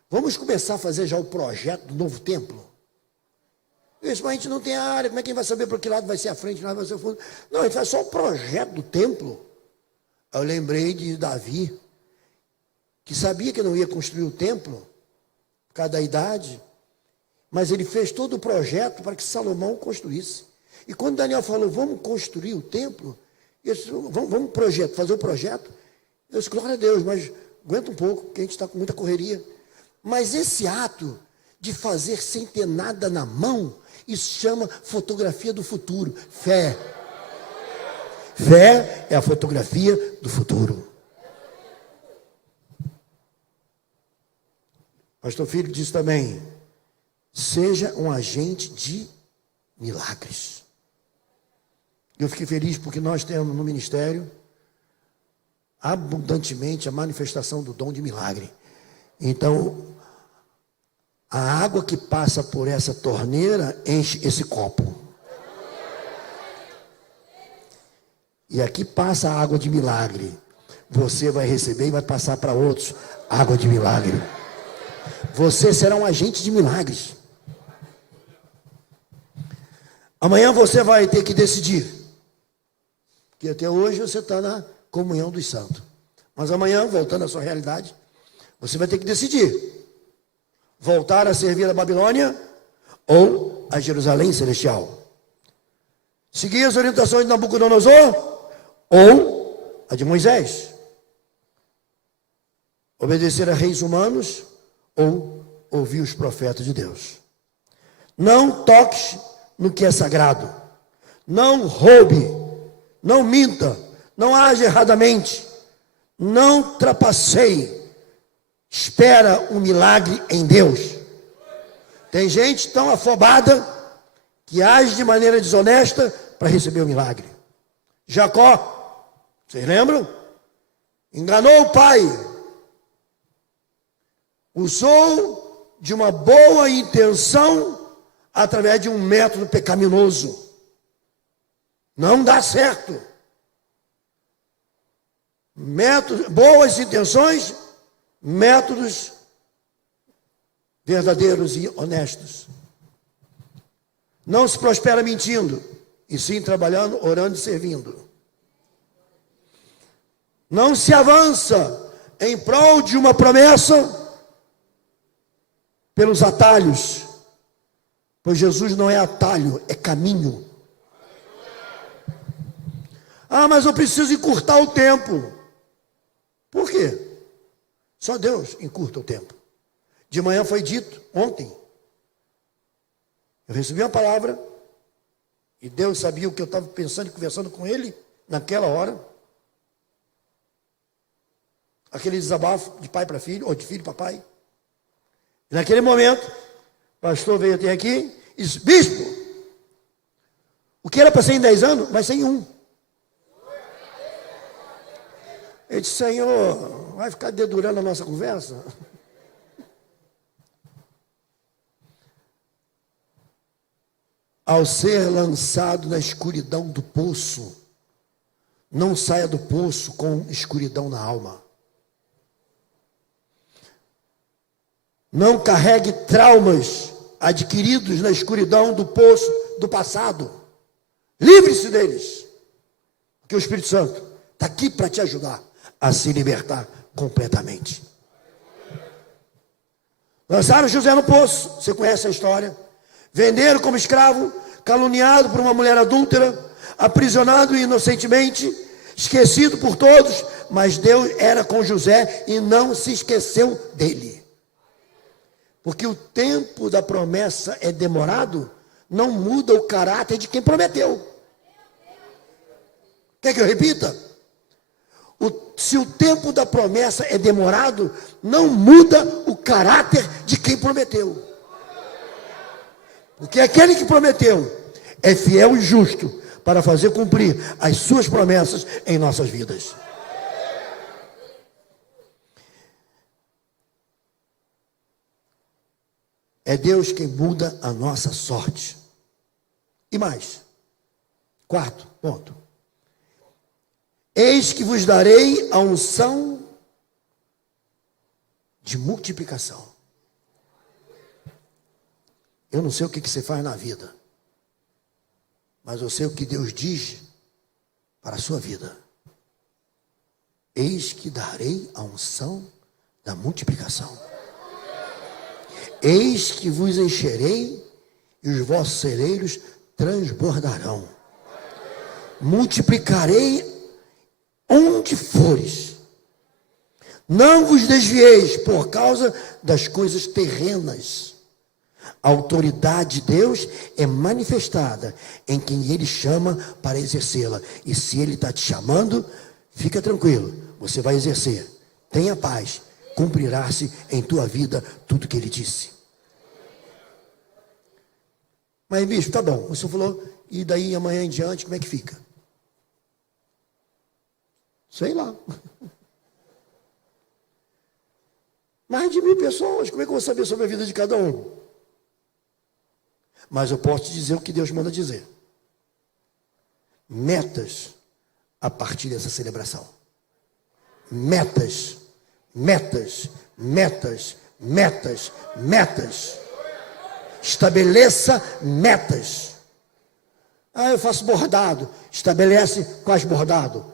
vamos começar a fazer já o projeto do novo templo? Eu disse, mas a gente não tem a área, como é que a gente vai saber para que lado vai ser a frente, lado vai ser o fundo? Não, a gente faz só o projeto do templo. Aí eu lembrei de Davi, que sabia que não ia construir o templo, por causa da idade, mas ele fez todo o projeto para que Salomão construísse. E quando Daniel falou, vamos construir o templo, eu disse, vamos fazer o projeto. Eu disse, glória a Deus, mas aguenta um pouco, porque a gente está com muita correria. Mas esse ato de fazer sem ter nada na mão, isso chama fotografia do futuro. Fé. Fé é a fotografia do futuro. Pastor Filipe disse também, seja um agente de milagres. Eu fiquei feliz porque nós temos no ministério abundantemente a manifestação do dom de milagre. Então, a água que passa por essa torneira enche esse copo. E aqui passa a água de milagre. Você vai receber e vai passar para outros água de milagre. Você será um agente de milagres. Amanhã você vai ter que decidir. Porque até hoje você está na comunhão dos santos. Mas amanhã, voltando à sua realidade, você vai ter que decidir. Voltar a servir a Babilônia ou a Jerusalém celestial. Seguir as orientações de Nabucodonosor ou a de Moisés. Obedecer a reis humanos ou ouvir os profetas de Deus. Não toque no que é sagrado. Não roube. Não minta. Não age erradamente. Não trapaceie. Espera um milagre em Deus. Tem gente tão afobada que age de maneira desonesta para receber o milagre. Jacó, vocês lembram? Enganou o pai. Usou de uma boa intenção através de um método pecaminoso. Não dá certo. Boas intenções, métodos verdadeiros e honestos. Não se prospera mentindo, e sim trabalhando, orando e servindo. Não se avança em prol de uma promessa pelos atalhos, pois Jesus não é atalho, é caminho. Ah, mas eu preciso encurtar o tempo. Por quê? Só Deus encurta o tempo. De manhã foi dito, ontem, eu recebi uma palavra, e Deus sabia o que eu estava pensando e conversando com Ele naquela hora. Aquele desabafo de pai para filho, ou de filho para pai. E naquele momento, o pastor veio até aqui e disse: bispo, o que era para ser em 10 anos, vai ser em 1. Eu disse: Senhor, vai ficar dedurando a nossa conversa? Ao ser lançado na escuridão do poço, não saia do poço com escuridão na alma. Não carregue traumas adquiridos na escuridão do poço do passado. Livre-se deles. Porque o Espírito Santo está aqui para te ajudar a se libertar completamente. Lançaram José no poço, você conhece a história. Venderam como escravo, caluniado por uma mulher adúltera, aprisionado inocentemente, esquecido por todos, mas Deus era com José e não se esqueceu dele. Porque o tempo da promessa é demorado, não muda o caráter de quem prometeu. Quer que eu repita? Se o tempo da promessa é demorado, não muda o caráter de quem prometeu. Porque aquele que prometeu é fiel e justo para fazer cumprir as suas promessas em nossas vidas. É Deus quem muda a nossa sorte. E mais, 4º ponto. Eis que vos darei a unção de multiplicação. Eu não sei o que você faz na vida, mas eu sei o que Deus diz para a sua vida. Eis que darei a unção da multiplicação. Eis que vos encherei e os vossos celeiros transbordarão. Multiplicarei onde fores. Não vos desvieis por causa das coisas terrenas. A autoridade de Deus é manifestada em quem Ele chama para exercê-la. E se Ele está te chamando, fica tranquilo, você vai exercer. Tenha paz, cumprirá-se em tua vida tudo que Ele disse. Mas, bicho, tá bom, o senhor falou, e daí amanhã em diante, como é que fica? Sei lá. Mais de 1000 pessoas, como é que eu vou saber sobre a vida de cada um? Mas eu posso te dizer o que Deus manda dizer. Metas a partir dessa celebração. Metas, metas, metas, metas, metas. Estabeleça metas. Ah, eu faço bordado. Estabelece quais bordado.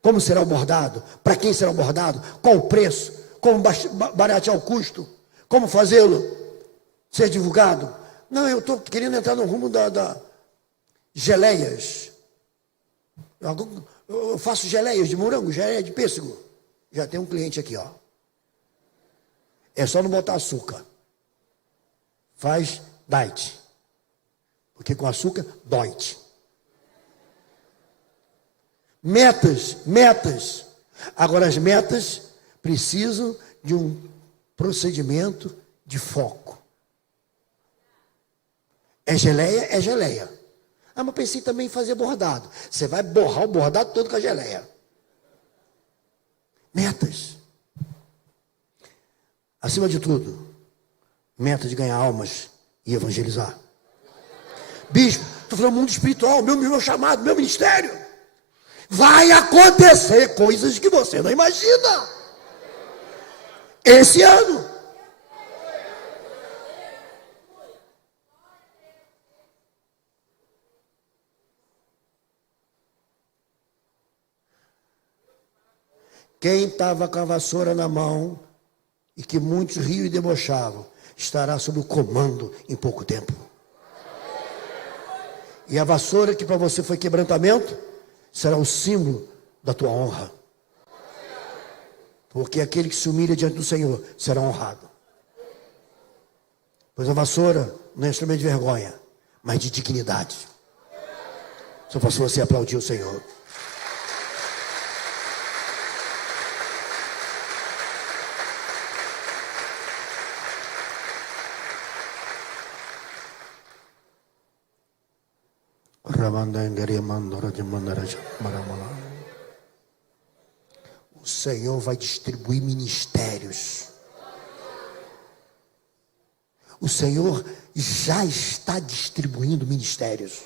Como será o bordado? Para quem será o bordado? Qual o preço? Como baratear o custo? Como fazê-lo ser divulgado? Não, eu estou querendo entrar no rumo da geleias. Eu faço geleias de morango, geleia de pêssego. Já tem um cliente aqui, ó. É só não botar açúcar. Faz diet. Porque com açúcar, dói-te. Metas, metas. Agora as metas precisam de um procedimento de foco. É geleia? É geleia. Ah, mas pensei também em fazer bordado. Você vai borrar o bordado todo com a geleia. Metas. Acima de tudo, meta de ganhar almas e evangelizar. Bispo, estou falando mundo espiritual, meu chamado, meu ministério. Vai acontecer coisas que você não imagina. Esse ano. Quem estava com a vassoura na mão e que muitos riam e debochavam, estará sob o comando em pouco tempo. E a vassoura que para você foi quebrantamento, será o símbolo da tua honra. Porque aquele que se humilha diante do Senhor será honrado. Pois a vassoura não é instrumento de vergonha, mas de dignidade. Só posso você aplaudir o Senhor. O Senhor vai distribuir ministérios. O Senhor já está distribuindo ministérios.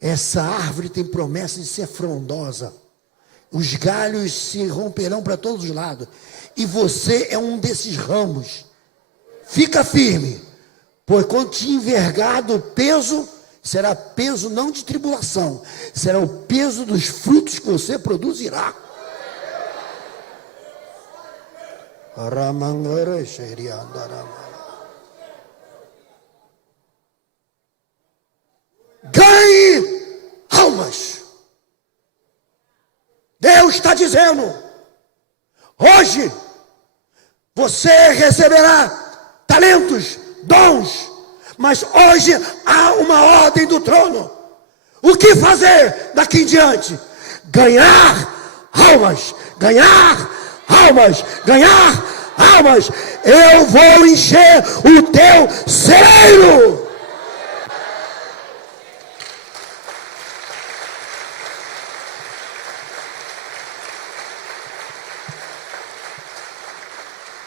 Essa árvore tem promessa de ser frondosa. Os galhos se romperão para todos os lados. E você é um desses ramos. Fica firme. Pois quando te envergado o peso, será peso não de tribulação. Será o peso dos frutos que você produzirá. Ganhe almas. Deus está dizendo: hoje você receberá talentos, dons, mas hoje há uma ordem do trono. O que fazer daqui em diante? Ganhar almas, ganhar almas, ganhar almas. Eu vou encher o teu celeiro.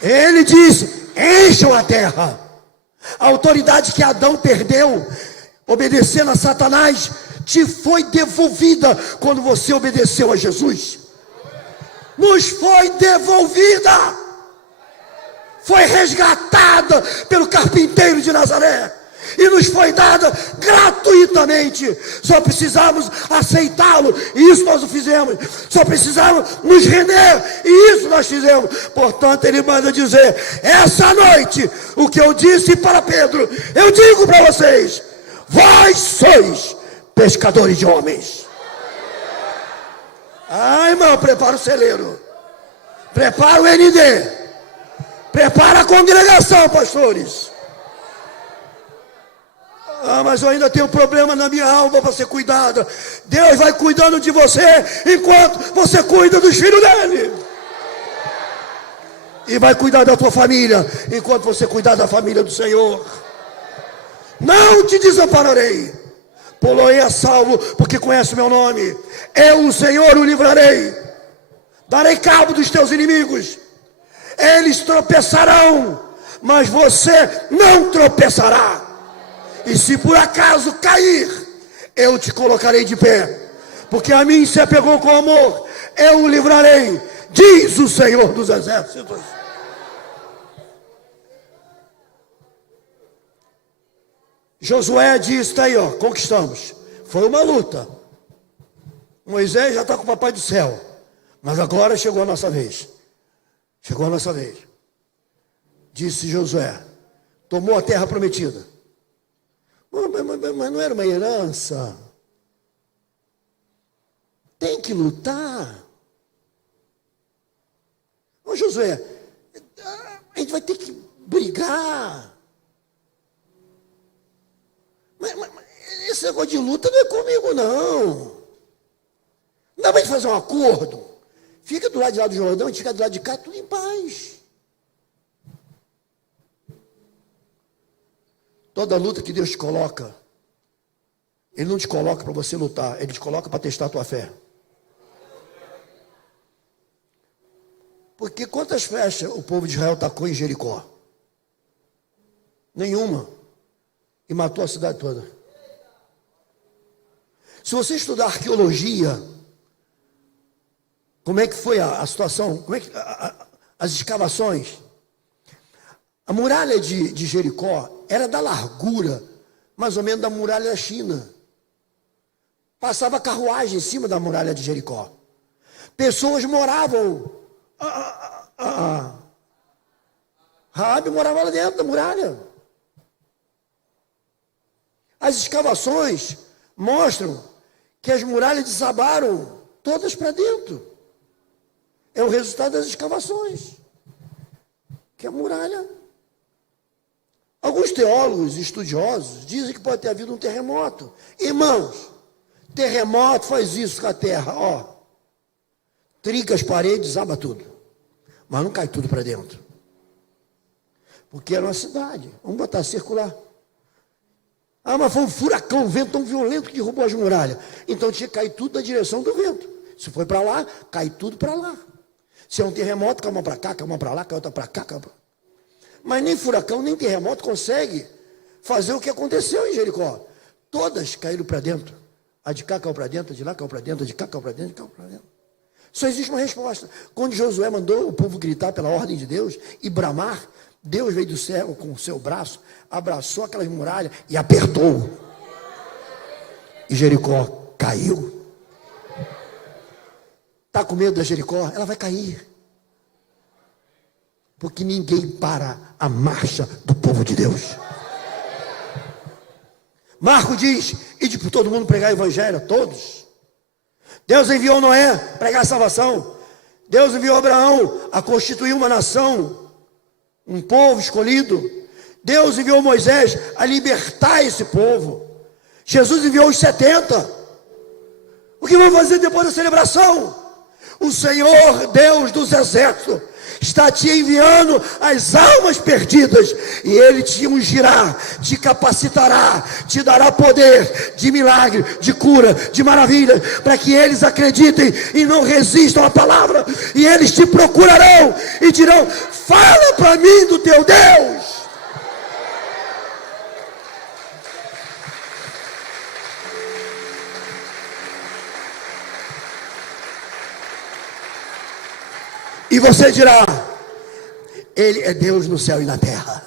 Ele disse: encham a terra. A autoridade que Adão perdeu, obedecendo a Satanás, te foi devolvida quando você obedeceu a Jesus. Nos foi devolvida. Foi resgatada pelo carpinteiro de Nazaré. E nos foi dada gratuitamente. Só precisamos aceitá-lo, e isso nós o fizemos. Só precisamos nos render, e isso nós fizemos. Portanto, ele manda dizer: essa noite, o que eu disse para Pedro, eu digo para vocês: vós sois pescadores de homens. Ah, irmão, prepara o celeiro, prepara o ND, prepara a congregação, pastores. Ah, mas eu ainda tenho problema na minha alma para ser cuidada. Deus vai cuidando de você enquanto você cuida dos filhos dele. E vai cuidar da tua família enquanto você cuidar da família do Senhor. Não te desampararei. Poloei a salvo, porque conhece o meu nome. Eu, o Senhor, o livrarei. Darei cabo dos teus inimigos. Eles tropeçarão, mas você não tropeçará. E se por acaso cair, eu te colocarei de pé, porque a mim se apegou com amor, eu o livrarei, diz o Senhor dos Exércitos. Josué disse: está aí, ó, conquistamos. Foi uma luta. Moisés já está com o papai do céu, mas agora chegou a nossa vez. Chegou a nossa vez. Disse Josué: tomou a terra prometida. Mas não era uma herança. Tem que lutar. Ô Josué, a gente vai ter que brigar. Mas esse negócio de luta não é comigo, não. Não dá para gente fazer um acordo. Fica do lado de lá do Jordão, a gente fica do lado de cá, tudo em paz. Toda luta que Deus te coloca, Ele não te coloca para você lutar, Ele te coloca para testar a tua fé. Porque quantas flechas o povo de Israel tacou em Jericó? Nenhuma. E matou a cidade toda. Se você estudar arqueologia, como é que foi a situação, como é que as escavações? A muralha de Jericó era da largura, mais ou menos, da muralha da China. Passava carruagem em cima da muralha de Jericó. Pessoas moravam Raabe morava lá dentro da muralha. As escavações mostram que as muralhas desabaram todas para dentro. É o resultado das escavações. Que a muralha... Alguns teólogos estudiosos dizem que pode ter havido um terremoto. Irmãos, terremoto faz isso com a terra, ó. Trinca as paredes, desaba tudo. Mas não cai tudo para dentro. Porque era uma cidade. Vamos botar circular. Ah, mas foi um furacão, um vento tão violento que derrubou as muralhas. Então tinha que cair tudo na direção do vento. Se foi para lá, cai tudo para lá. Se é um terremoto, cai uma para cá, cai uma para lá, cai outra para cá, cai pra... Mas nem furacão, nem terremoto consegue fazer o que aconteceu em Jericó. Todas caíram para dentro. A de cá caiu para dentro, a de lá caiu para dentro, a de cá caiu para dentro, a de cá caiu para dentro. Só existe uma resposta. Quando Josué mandou o povo gritar pela ordem de Deus e bramar, Deus veio do céu com o seu braço, abraçou aquelas muralhas e apertou. E Jericó caiu. Está com medo da Jericó? Ela vai cair. Porque ninguém para a marcha do povo de Deus. Marco diz, ide por todo mundo pregar o evangelho, a todos. Deus enviou Noé a pregar a salvação. Deus enviou Abraão a constituir uma nação, um povo escolhido. Deus enviou Moisés a libertar esse povo. Jesus enviou os 70. O que vamos fazer depois da celebração? O Senhor Deus dos exércitos está te enviando as almas perdidas, e Ele te ungirá, te capacitará, te dará poder de milagre, de cura, de maravilha, para que eles acreditem e não resistam à palavra, e eles te procurarão e dirão, fala para mim do teu Deus. E você dirá, Ele é Deus no céu e na terra.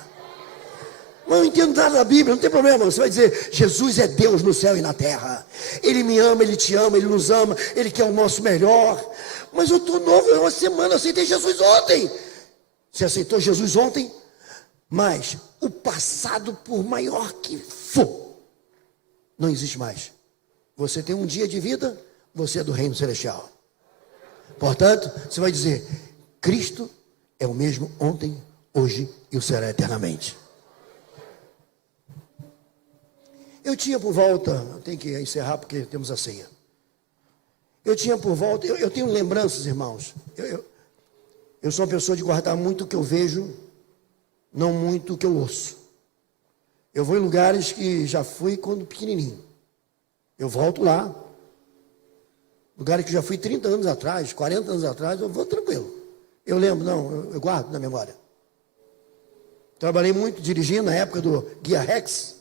Mas eu não entendo nada da Bíblia, não tem problema. Você vai dizer, Jesus é Deus no céu e na terra. Ele me ama, Ele te ama, Ele nos ama, Ele quer o nosso melhor. Mas eu estou novo, é uma semana, eu aceitei Jesus ontem. Você aceitou Jesus ontem? Mas o passado, por maior que for, não existe mais. Você tem um dia de vida, você é do reino celestial. Portanto, você vai dizer, Cristo é o mesmo ontem, hoje e o será eternamente. Eu tinha por volta, eu tenho que encerrar porque temos a ceia. Eu tinha por volta, eu tenho lembranças, irmãos. Eu sou uma pessoa de guardar muito o que eu vejo, não muito o que eu ouço. Eu vou em lugares que já fui quando pequenininho. Eu volto lá. Lugares que já fui 30 anos atrás, 40 anos atrás, eu vou tranquilo. Eu lembro, não, eu guardo na memória. Trabalhei muito dirigindo na época do Guia Rex,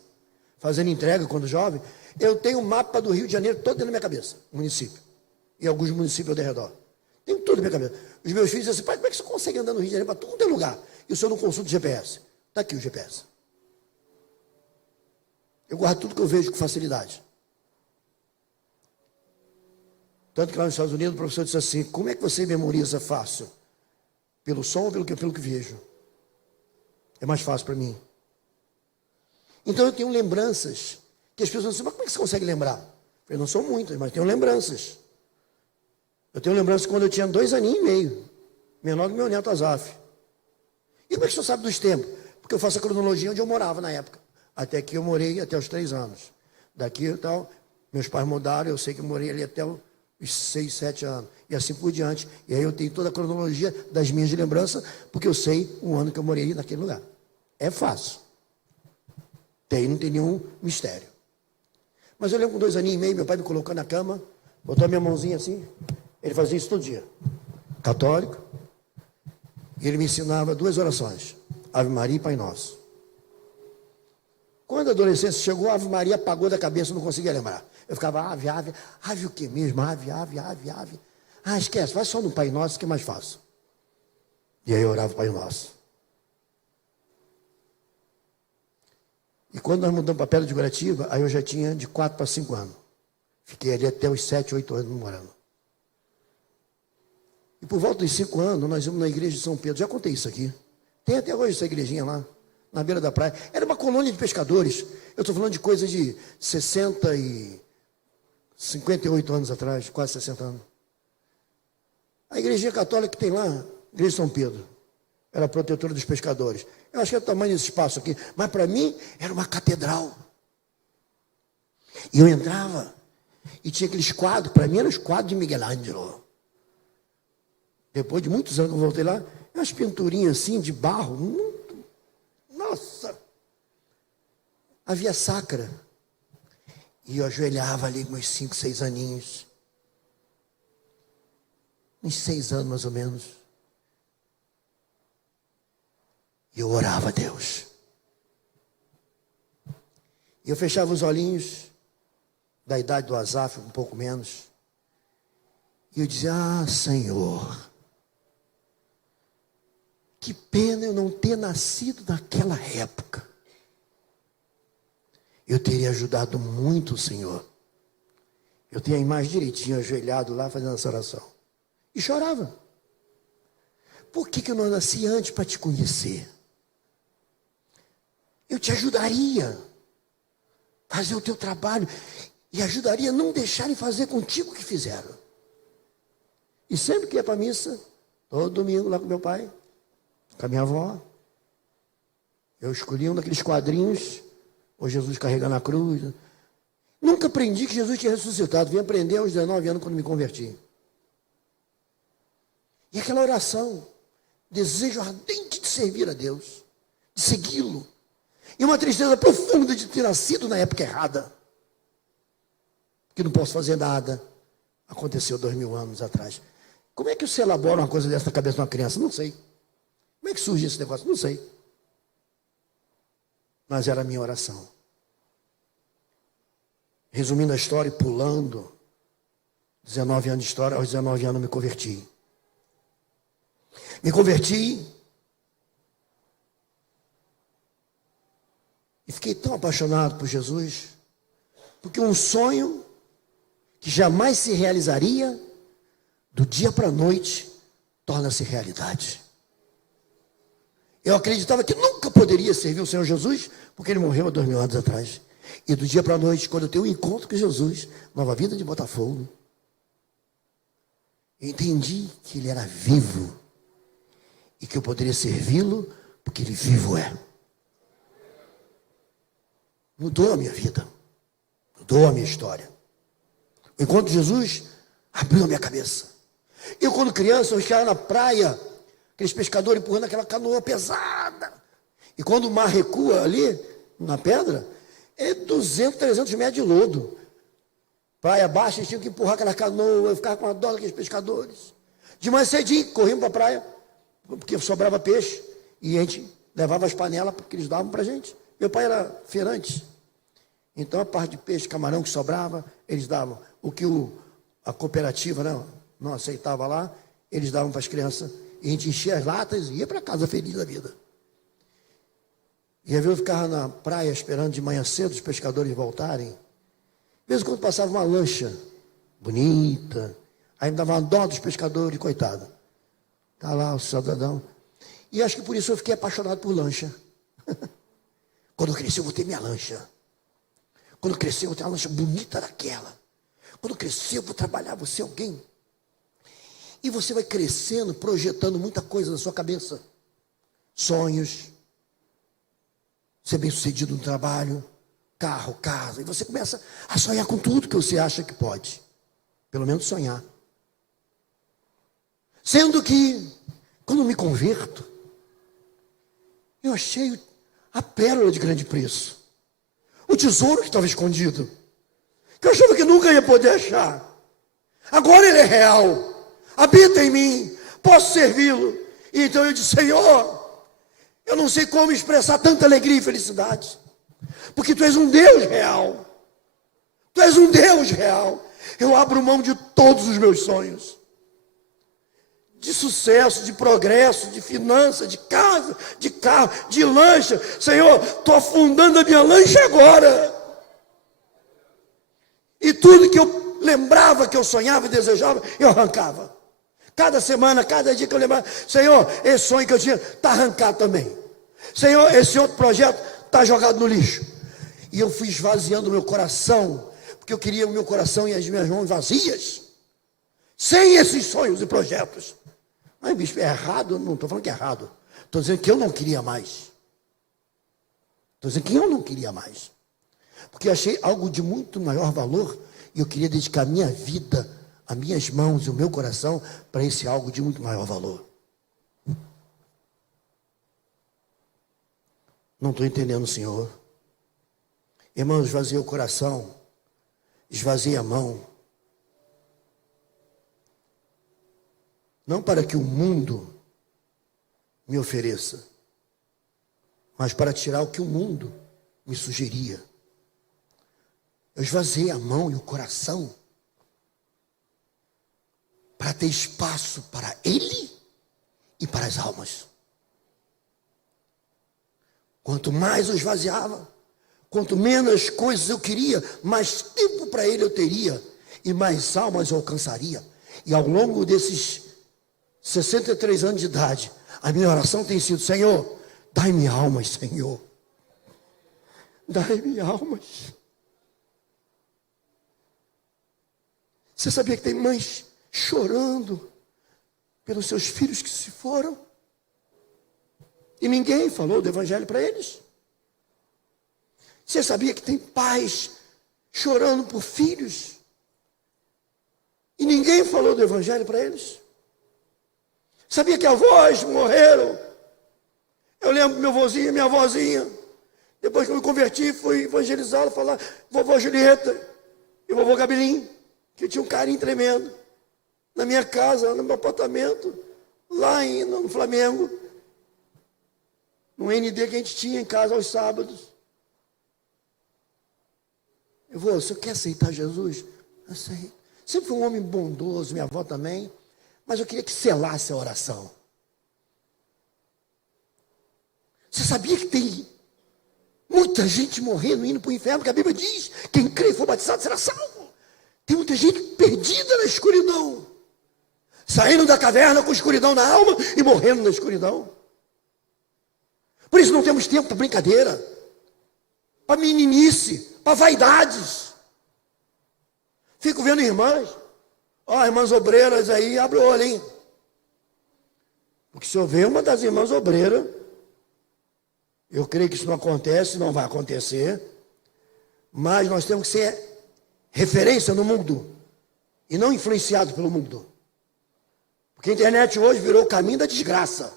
fazendo entrega quando jovem. Eu tenho um mapa do Rio de Janeiro todo dentro da minha cabeça, município. E alguns municípios ao redor. Tenho tudo na minha cabeça. Os meus filhos dizem assim, pai, como é que você consegue andar no Rio de Janeiro para tudo é lugar? E o senhor não consulta o GPS? Está aqui o GPS. Eu guardo tudo que eu vejo com facilidade. Tanto que lá nos Estados Unidos o professor disse assim, como é que você memoriza fácil? Pelo som ou pelo que vejo? É mais fácil para mim. Então eu tenho lembranças, que as pessoas dizem, mas como é que você consegue lembrar? Eu não sou muitas, mas tenho lembranças. Eu tenho lembranças quando eu tinha 2 aninhos e meio, menor que meu neto Azaf. E como é que o senhor sabe dos tempos? Porque eu faço a cronologia onde eu morava na época. Até que eu morei até os 3 anos. Daqui e tal, meus pais mudaram, eu sei que eu morei ali até os 6, 7 anos. E assim por diante. E aí eu tenho toda a cronologia das minhas lembranças, porque eu sei o ano que eu morei naquele lugar. É fácil. Não tem nenhum mistério. Mas eu lembro com 2 aninhos e meio, meu pai me colocou na cama, botou a minha mãozinha assim, ele fazia isso todo dia. Católico. E ele me ensinava 2 orações. Ave Maria e Pai Nosso. Quando a adolescência chegou, a Ave Maria apagou da cabeça, eu não conseguia lembrar. Eu ficava, ave o que mesmo? Ave. Ah, esquece, vai só no Pai Nosso que é mais fácil. E aí eu orava o Pai Nosso. E quando nós mudamos para Pedra de Guaratiba, aí eu já tinha de 4 para 5 anos. Fiquei ali até os 7, 8 anos morando. E por volta dos 5 anos, nós íamos na igreja de São Pedro. Já contei isso aqui. Tem até hoje essa igrejinha lá, na beira da praia. Era uma colônia de pescadores. Eu estou falando de coisa de 58 anos atrás, quase 60 anos. A igrejinha católica que tem lá, Igreja de São Pedro, era protetora dos pescadores. Eu acho que é o tamanho desse espaço aqui, mas para mim era uma catedral. E eu entrava e tinha aqueles quadros, para mim eram os quadros de Miguel Ângelo. Depois de muitos anos que eu voltei lá, umas pinturinhas assim de barro, nossa! Havia sacra. E eu ajoelhava ali com meus 5, 6 aninhos. Uns 6 anos mais ou menos. E eu orava a Deus. E eu fechava os olhinhos, da idade do Asaf, um pouco menos. E eu dizia, Senhor, que pena eu não ter nascido naquela época. Eu teria ajudado muito o Senhor. Eu tenho a imagem direitinho, ajoelhado lá, fazendo essa oração. E chorava. Por que eu não nasci antes para te conhecer? Eu te ajudaria a fazer o teu trabalho. E ajudaria a não deixarem fazer contigo o que fizeram. E sempre que ia para a missa, todo domingo lá com meu pai, com a minha avó, eu escolhi um daqueles quadrinhos, o Jesus carregando a cruz. Nunca aprendi que Jesus tinha ressuscitado. Vim aprender aos 19 anos quando me converti. E aquela oração, desejo ardente de servir a Deus, de segui-lo. E uma tristeza profunda de ter nascido na época errada. Que não posso fazer nada. Aconteceu 2000 anos atrás. Como é que você elabora uma coisa dessa na cabeça de uma criança? Não sei. Como é que surge esse negócio? Não sei. Mas era a minha oração. Resumindo a história e pulando, 19 anos de história, aos 19 anos me converti. Me converti e fiquei tão apaixonado por Jesus, porque um sonho que jamais se realizaria, do dia para a noite, torna-se realidade. Eu acreditava que nunca poderia servir o Senhor Jesus, porque Ele morreu há 2000 anos atrás. E do dia para a noite, quando eu tenho um encontro com Jesus, Nova Vida de Botafogo, eu entendi que Ele era vivo, e que eu poderia servi-lo, porque Ele vivo é. Mudou a minha vida, mudou a minha história. O encontro de Jesus abriu a minha cabeça. Eu, quando criança, eu ficava na praia, aqueles pescadores empurrando aquela canoa pesada. E quando o mar recua ali, na pedra, é 200, 300 metros de lodo. Praia baixa, eles tinham que empurrar aquela canoa, eu ficava com a dó daqueles pescadores. De manhã cedinho, corríamos para a praia, porque sobrava peixe, e a gente levava as panelas, porque eles davam para a gente. Meu pai era feirante. Então, a parte de peixe, camarão que sobrava, eles davam. O que a cooperativa não aceitava lá, eles davam para as crianças. E a gente enchia as latas e ia para casa feliz da vida. E às vezes eu ficava na praia esperando de manhã cedo os pescadores voltarem. De vez em quando passava uma lancha bonita. Aí me dava uma dó dos pescadores, coitado. Está lá o cidadão. E acho que por isso eu fiquei apaixonado por lancha. Quando eu crescer, eu vou ter minha lancha. Quando eu crescer, eu vou ter uma lancha bonita daquela. Quando eu crescer, eu vou trabalhar, vou ser alguém. E você vai crescendo, projetando muita coisa na sua cabeça. Sonhos. Ser bem-sucedido no trabalho. Carro, casa. E você começa a sonhar com tudo que você acha que pode. Pelo menos sonhar. Sendo que, quando me converto, eu achei a pérola de grande preço. O tesouro que estava escondido. Que eu achava que nunca ia poder achar. Agora ele é real. Habita em mim. Posso servi-lo. E então eu disse, Senhor, eu não sei como expressar tanta alegria e felicidade. Porque Tu és um Deus real. Tu és um Deus real. Eu abro mão de todos os meus sonhos. De sucesso, de progresso, de finança, de casa, de carro, de lancha. Senhor, estou afundando a minha lancha agora. E tudo que eu lembrava, que eu sonhava e desejava, eu arrancava. Cada semana, cada dia que eu lembrar, Senhor, esse sonho que eu tinha está arrancado também. Senhor, esse outro projeto está jogado no lixo. E eu fui esvaziando o meu coração, porque eu queria o meu coração e as minhas mãos vazias, sem esses sonhos e projetos. Mas, bispo, é errado? Não estou falando que é errado. Estou dizendo que eu não queria mais. Estou dizendo que eu não queria mais. Porque eu achei algo de muito maior valor e eu queria dedicar a minha vida, as minhas mãos e o meu coração para esse algo de muito maior valor. Não estou entendendo, Senhor. Irmão, esvaziei o coração, esvaziei a mão. Não para que o mundo me ofereça, mas para tirar o que o mundo me sugeria. Eu esvaziei a mão e o coração para ter espaço para Ele e para as almas. Quanto mais eu esvaziava, quanto menos coisas eu queria, mais tempo para Ele eu teria e mais almas eu alcançaria. E ao longo desses 63 anos de idade, a minha oração tem sido: Senhor, dai-me almas, Senhor. Dai-me almas. Você sabia que tem mães chorando pelos seus filhos que se foram? E ninguém falou do evangelho para eles. Você sabia que tem pais chorando por filhos? E ninguém falou do evangelho para eles? Sabia que avós morreram? Eu lembro meu vozinho e minha avózinha. Depois que eu me converti, fui evangelizado, falar vovó Julieta e vovô Gabelim, que tinha um carinho tremendo. Na minha casa, no meu apartamento, lá no Flamengo. No ND que a gente tinha em casa aos sábados. Eu vou, você quer aceitar Jesus? Aceito. Sempre fui um homem bondoso, minha avó também. Mas eu queria que selasse a oração. Você sabia que tem muita gente morrendo, indo para o inferno, porque a Bíblia diz: quem crê e for batizado será salvo. Tem muita gente perdida na escuridão, saindo da caverna com escuridão na alma e morrendo na escuridão. Por isso não temos tempo para brincadeira, para meninice, para vaidades. Fico vendo irmãs, irmãs obreiras aí, abre o olho, hein? Porque se eu ver uma das irmãs obreiras, eu creio que isso não acontece, não vai acontecer, mas nós temos que ser referência no mundo e não influenciado pelo mundo. Porque a internet hoje virou o caminho da desgraça.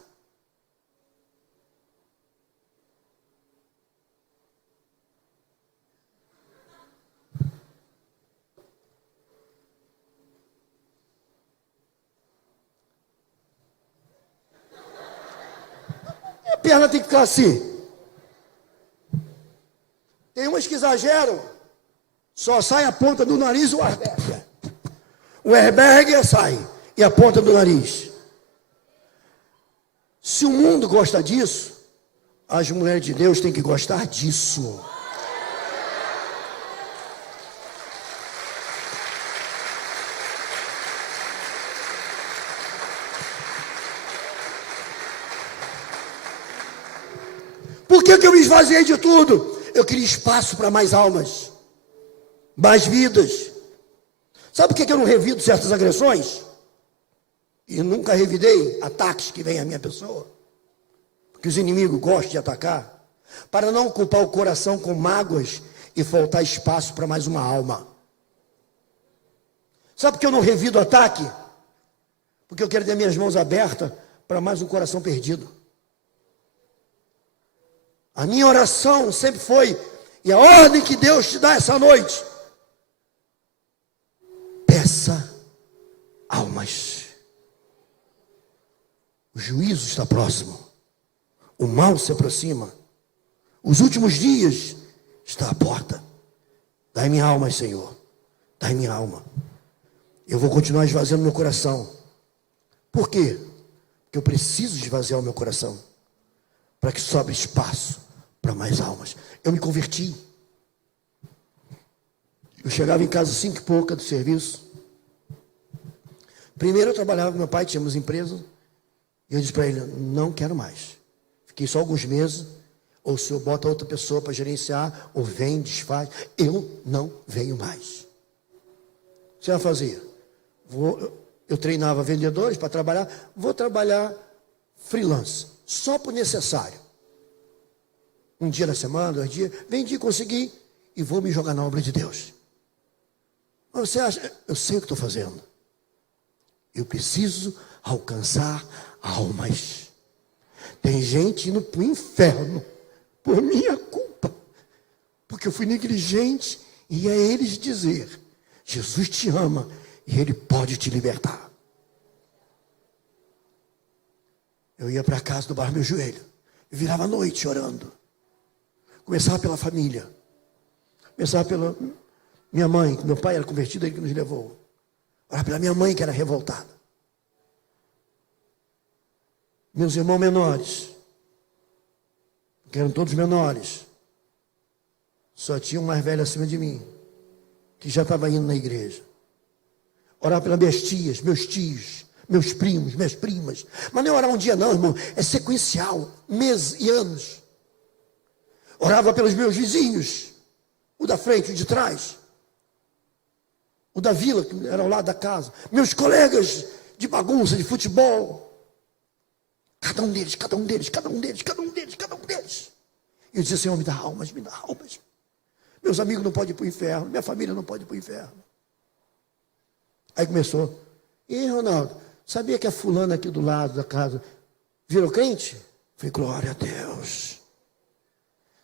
A perna tem que ficar assim. Tem umas que exageram, só sai a ponta do nariz e o airbag. O airbag sai e a ponta do nariz. Se o mundo gosta disso, as mulheres de Deus têm que gostar disso. Por que eu me esvaziei de tudo? Eu queria espaço para mais almas, mais vidas. Sabe por que eu não revido certas agressões? E nunca revidei ataques que vêm à minha pessoa? Porque os inimigos gostam de atacar. Para não ocupar o coração com mágoas e faltar espaço para mais uma alma. Sabe por que eu não revido ataque? Porque eu quero ter minhas mãos abertas para mais um coração perdido. A minha oração sempre foi, e a ordem que Deus te dá essa noite: peça almas. O juízo está próximo, o mal se aproxima, os últimos dias estão à porta. Dai minha alma, Senhor, dai minha alma. Eu vou continuar esvaziando meu coração. Por quê? Porque eu preciso esvaziar o meu coração, para que sobre espaço para mais almas. Eu me converti. Eu chegava em casa 5 e pouca do serviço, Primeiro eu trabalhava com meu pai, tínhamos empresa, e eu disse para ele, não quero mais. Fiquei só alguns meses, ou o senhor bota outra pessoa para gerenciar, ou vem, desfaz. Eu não venho mais. O que você vai fazer? Eu treinava vendedores para trabalhar, vou trabalhar freelance, só por necessário. Um dia na semana, 2 dias, vendi, consegui, e vou me jogar na obra de Deus. Mas você acha, eu sei o que estou fazendo. Eu preciso alcançar almas. Tem gente indo para o inferno por minha culpa, porque eu fui negligente e a eles dizer, Jesus te ama e Ele pode te libertar. Eu ia para casa, dobrava meu joelho, eu virava à noite orando. Começava pela família, começava pela minha mãe, que meu pai era convertido, ele que nos levou. Orava pela minha mãe, que era revoltada. Meus irmãos menores, que eram todos menores, só tinha um mais velho acima de mim, que já estava indo na igreja. Orar pelas minhas tias, meus tios, meus primos, minhas primas. Mas não é orar um dia não, irmão, é sequencial, meses e anos. Orava pelos meus vizinhos, o da frente, o de trás, o da vila, que era ao lado da casa, meus colegas de bagunça, de futebol. Cada um deles, cada um deles, cada um deles, cada um deles, cada um deles. E eu dizia, Senhor, me dá almas, me dá almas. Meus amigos não podem ir para o inferno, minha família não pode ir para o inferno. Aí começou. E aí, Ronaldo, sabia que a fulana aqui do lado da casa virou crente? Falei, glória a Deus.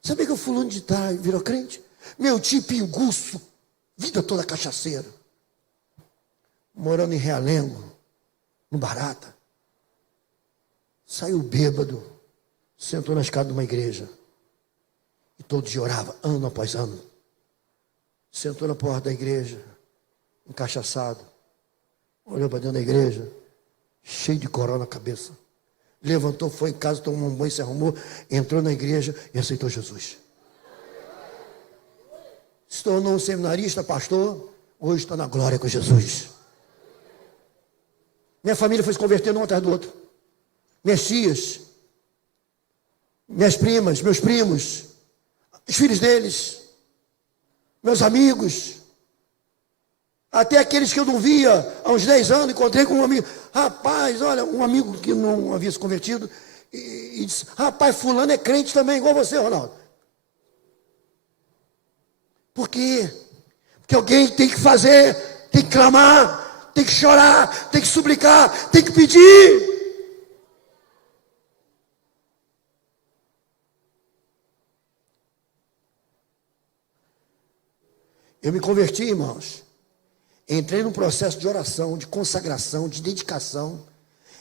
Sabia que o fulano de tal virou crente? Meu tio Pinguço, vida toda cachaceira. Morando em Realengo, no Barata. Saiu bêbado, sentou na escada de uma igreja. E todo dia orava, ano após ano. Sentou na porta da igreja, encachaçado. Olhou para dentro da igreja, cheio de coró na cabeça. Levantou, foi em casa, tomou um banho, se arrumou, entrou na igreja e aceitou Jesus. Se tornou um seminarista, pastor, hoje está na glória com Jesus. Minha família foi se convertendo um atrás do outro. Minhas tias, minhas primas, meus primos, os filhos deles, meus amigos, até aqueles que eu não via há uns 10 anos, encontrei com um amigo. Rapaz, olha, um amigo que não havia se convertido, e disse, rapaz, fulano é crente também, igual você, Ronaldo. Por quê? Porque alguém tem que fazer, tem que clamar, tem que chorar, tem que suplicar, tem que pedir. Eu me converti, irmãos. Entrei num processo de oração, de consagração, de dedicação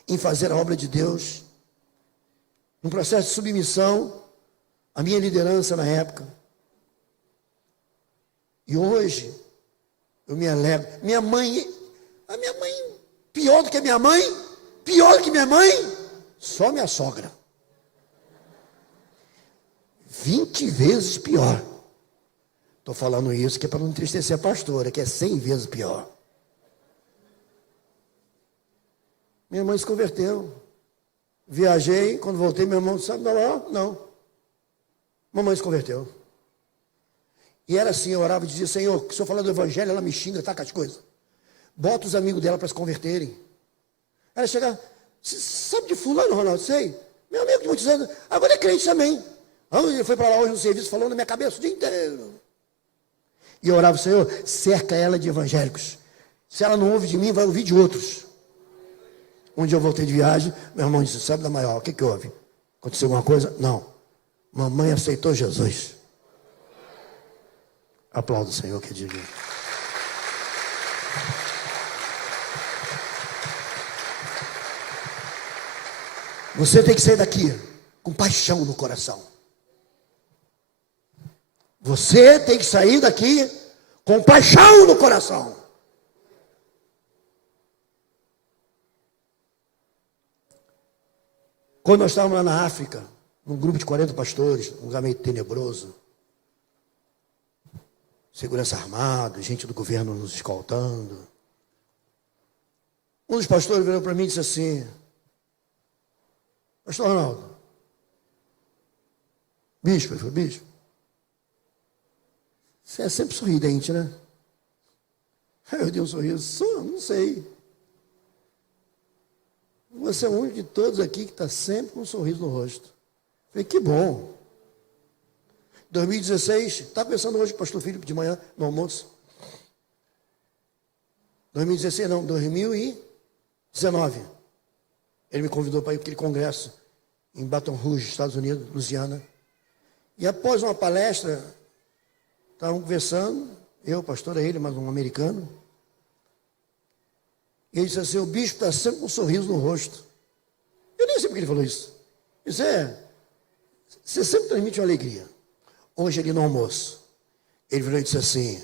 em fazer a obra de Deus. Num processo de submissão à minha liderança na época. E hoje, eu me alegro. A minha mãe, pior do que minha mãe, só minha sogra. 20 vezes pior. Estou falando isso que é para não entristecer a pastora, que é 100 vezes pior. Minha mãe se converteu. Viajei, quando voltei, meu irmão sabe, não. Mamãe se converteu. E era assim, eu orava e dizia, Senhor, se eu falar do evangelho, ela me xinga, taca as coisas. Bota os amigos dela para se converterem. Ela chegava, sabe de fulano, Ronaldo? Sei. Meu amigo de muitos anos, agora é crente também. Ele foi para lá hoje no serviço, falando na minha cabeça o dia inteiro. E eu orava, Senhor, cerca ela de evangélicos. Se ela não ouve de mim, vai ouvir de outros. Um dia eu voltei de viagem, meu irmão disse, sabe da maior, o que houve? Aconteceu alguma coisa? Não. Mamãe aceitou Jesus. Aplauda o Senhor que diga. Você tem que sair daqui com paixão no coração. Você tem que sair daqui com paixão no coração. Quando nós estávamos lá na África, num grupo de 40 pastores, um lugar meio tenebroso, segurança armada, gente do governo nos escoltando. Um dos pastores virou para mim e disse assim: Pastor Ronaldo, bispo, ele falou: bispo, você é sempre sorridente, né? Aí eu dei um sorriso: não sei. Você é o único de todos aqui que está sempre com um sorriso no rosto. Falei: que bom. 2016, está pensando hoje com o pastor Filipe de manhã, no almoço. 2016 não, 2019. Ele me convidou para ir para aquele congresso em Baton Rouge, Estados Unidos, Louisiana. E após uma palestra, estavam conversando, eu, o pastor, ele, mais um americano. E ele disse assim: o bispo está sempre com um sorriso no rosto. Eu nem sei porque ele falou isso. Isso você sempre transmite uma alegria. Hoje ali no almoço, ele virou e disse assim: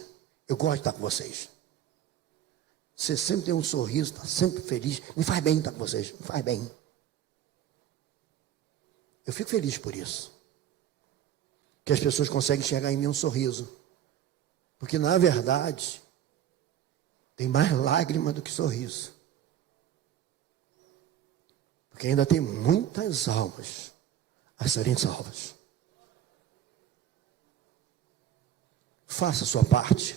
eu gosto de estar com vocês. Você sempre tem um sorriso, está sempre feliz. Me faz bem estar com vocês, me faz bem. Eu fico feliz por isso. Que as pessoas conseguem enxergar em mim um sorriso. Porque, na verdade, tem mais lágrima do que sorriso. Porque ainda tem muitas almas a serem salvas. Faça a sua parte.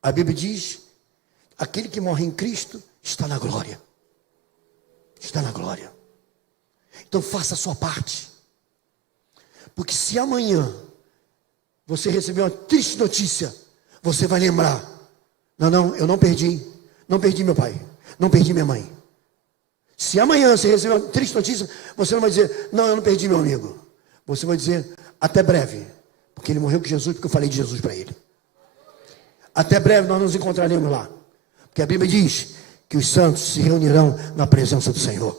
A Bíblia diz: aquele que morre em Cristo está na glória. Está na glória. Então faça a sua parte. Porque se amanhã você receber uma triste notícia, você vai lembrar: não, eu não perdi. Não perdi meu pai. Não perdi minha mãe. Se amanhã você receber uma triste notícia, você não vai dizer: não, eu não perdi meu amigo. Você vai dizer: até breve. Porque ele morreu com Jesus, porque eu falei de Jesus para ele. Até breve nós nos encontraremos lá. Porque a Bíblia diz que os santos se reunirão na presença do Senhor.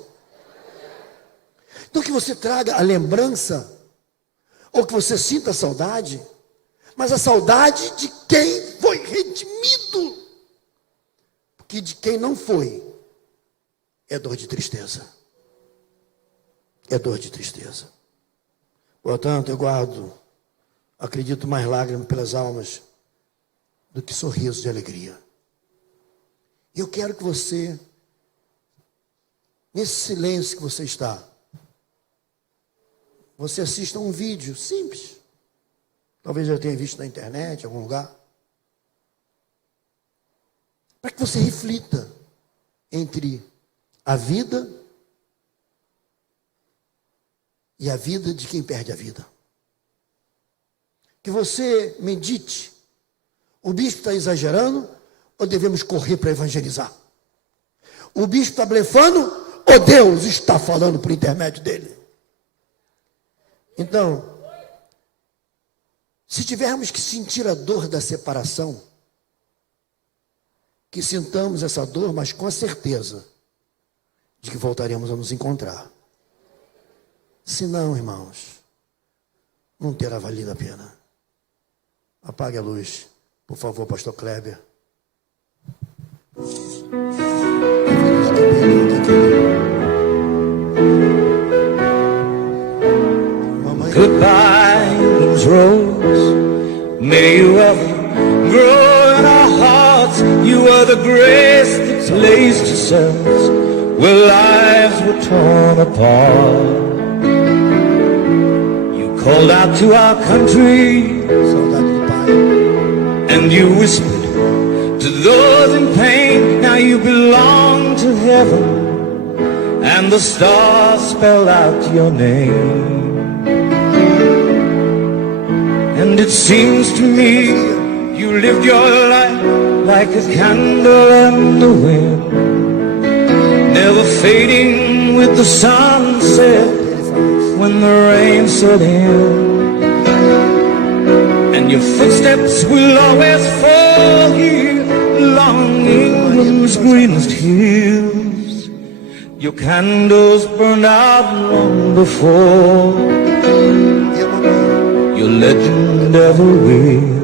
Então que você traga a lembrança, ou que você sinta a saudade, mas a saudade de quem foi redimido. Porque de quem não foi, é dor de tristeza. É dor de tristeza. Portanto, eu acredito mais lágrimas pelas almas do que sorrisos de alegria. E eu quero que você, nesse silêncio que você está, você assista um vídeo simples. Talvez eu tenha visto na internet, em algum lugar. Para que você reflita entre a vida e a vida de quem perde a vida. Que você medite: o bispo está exagerando ou devemos correr para evangelizar? O bispo está blefando ou Deus está falando por intermédio dele? Então, se tivermos que sentir a dor da separação, que sintamos essa dor, mas com a certeza de que voltaremos a nos encontrar. Se não, irmãos, não terá valido a pena. Apague a luz, por favor, pastor Kleber. Goodbye, England's rose. May you ever grow in our hearts. You are the grace that placed yourselves where lives were torn apart. You called out to our country, and you whispered to those in pain. Now you belong to heaven, and the stars spell out your name. And it seems to me you lived your life like a candle in the wind, never fading with the sunset when the rain set in. And your footsteps will always fall here along England's greenest hills. Your candles burned out long before your legend ever will.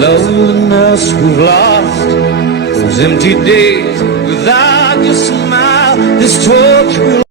Loneliness we've lost, those empty days without your smile, the this torch will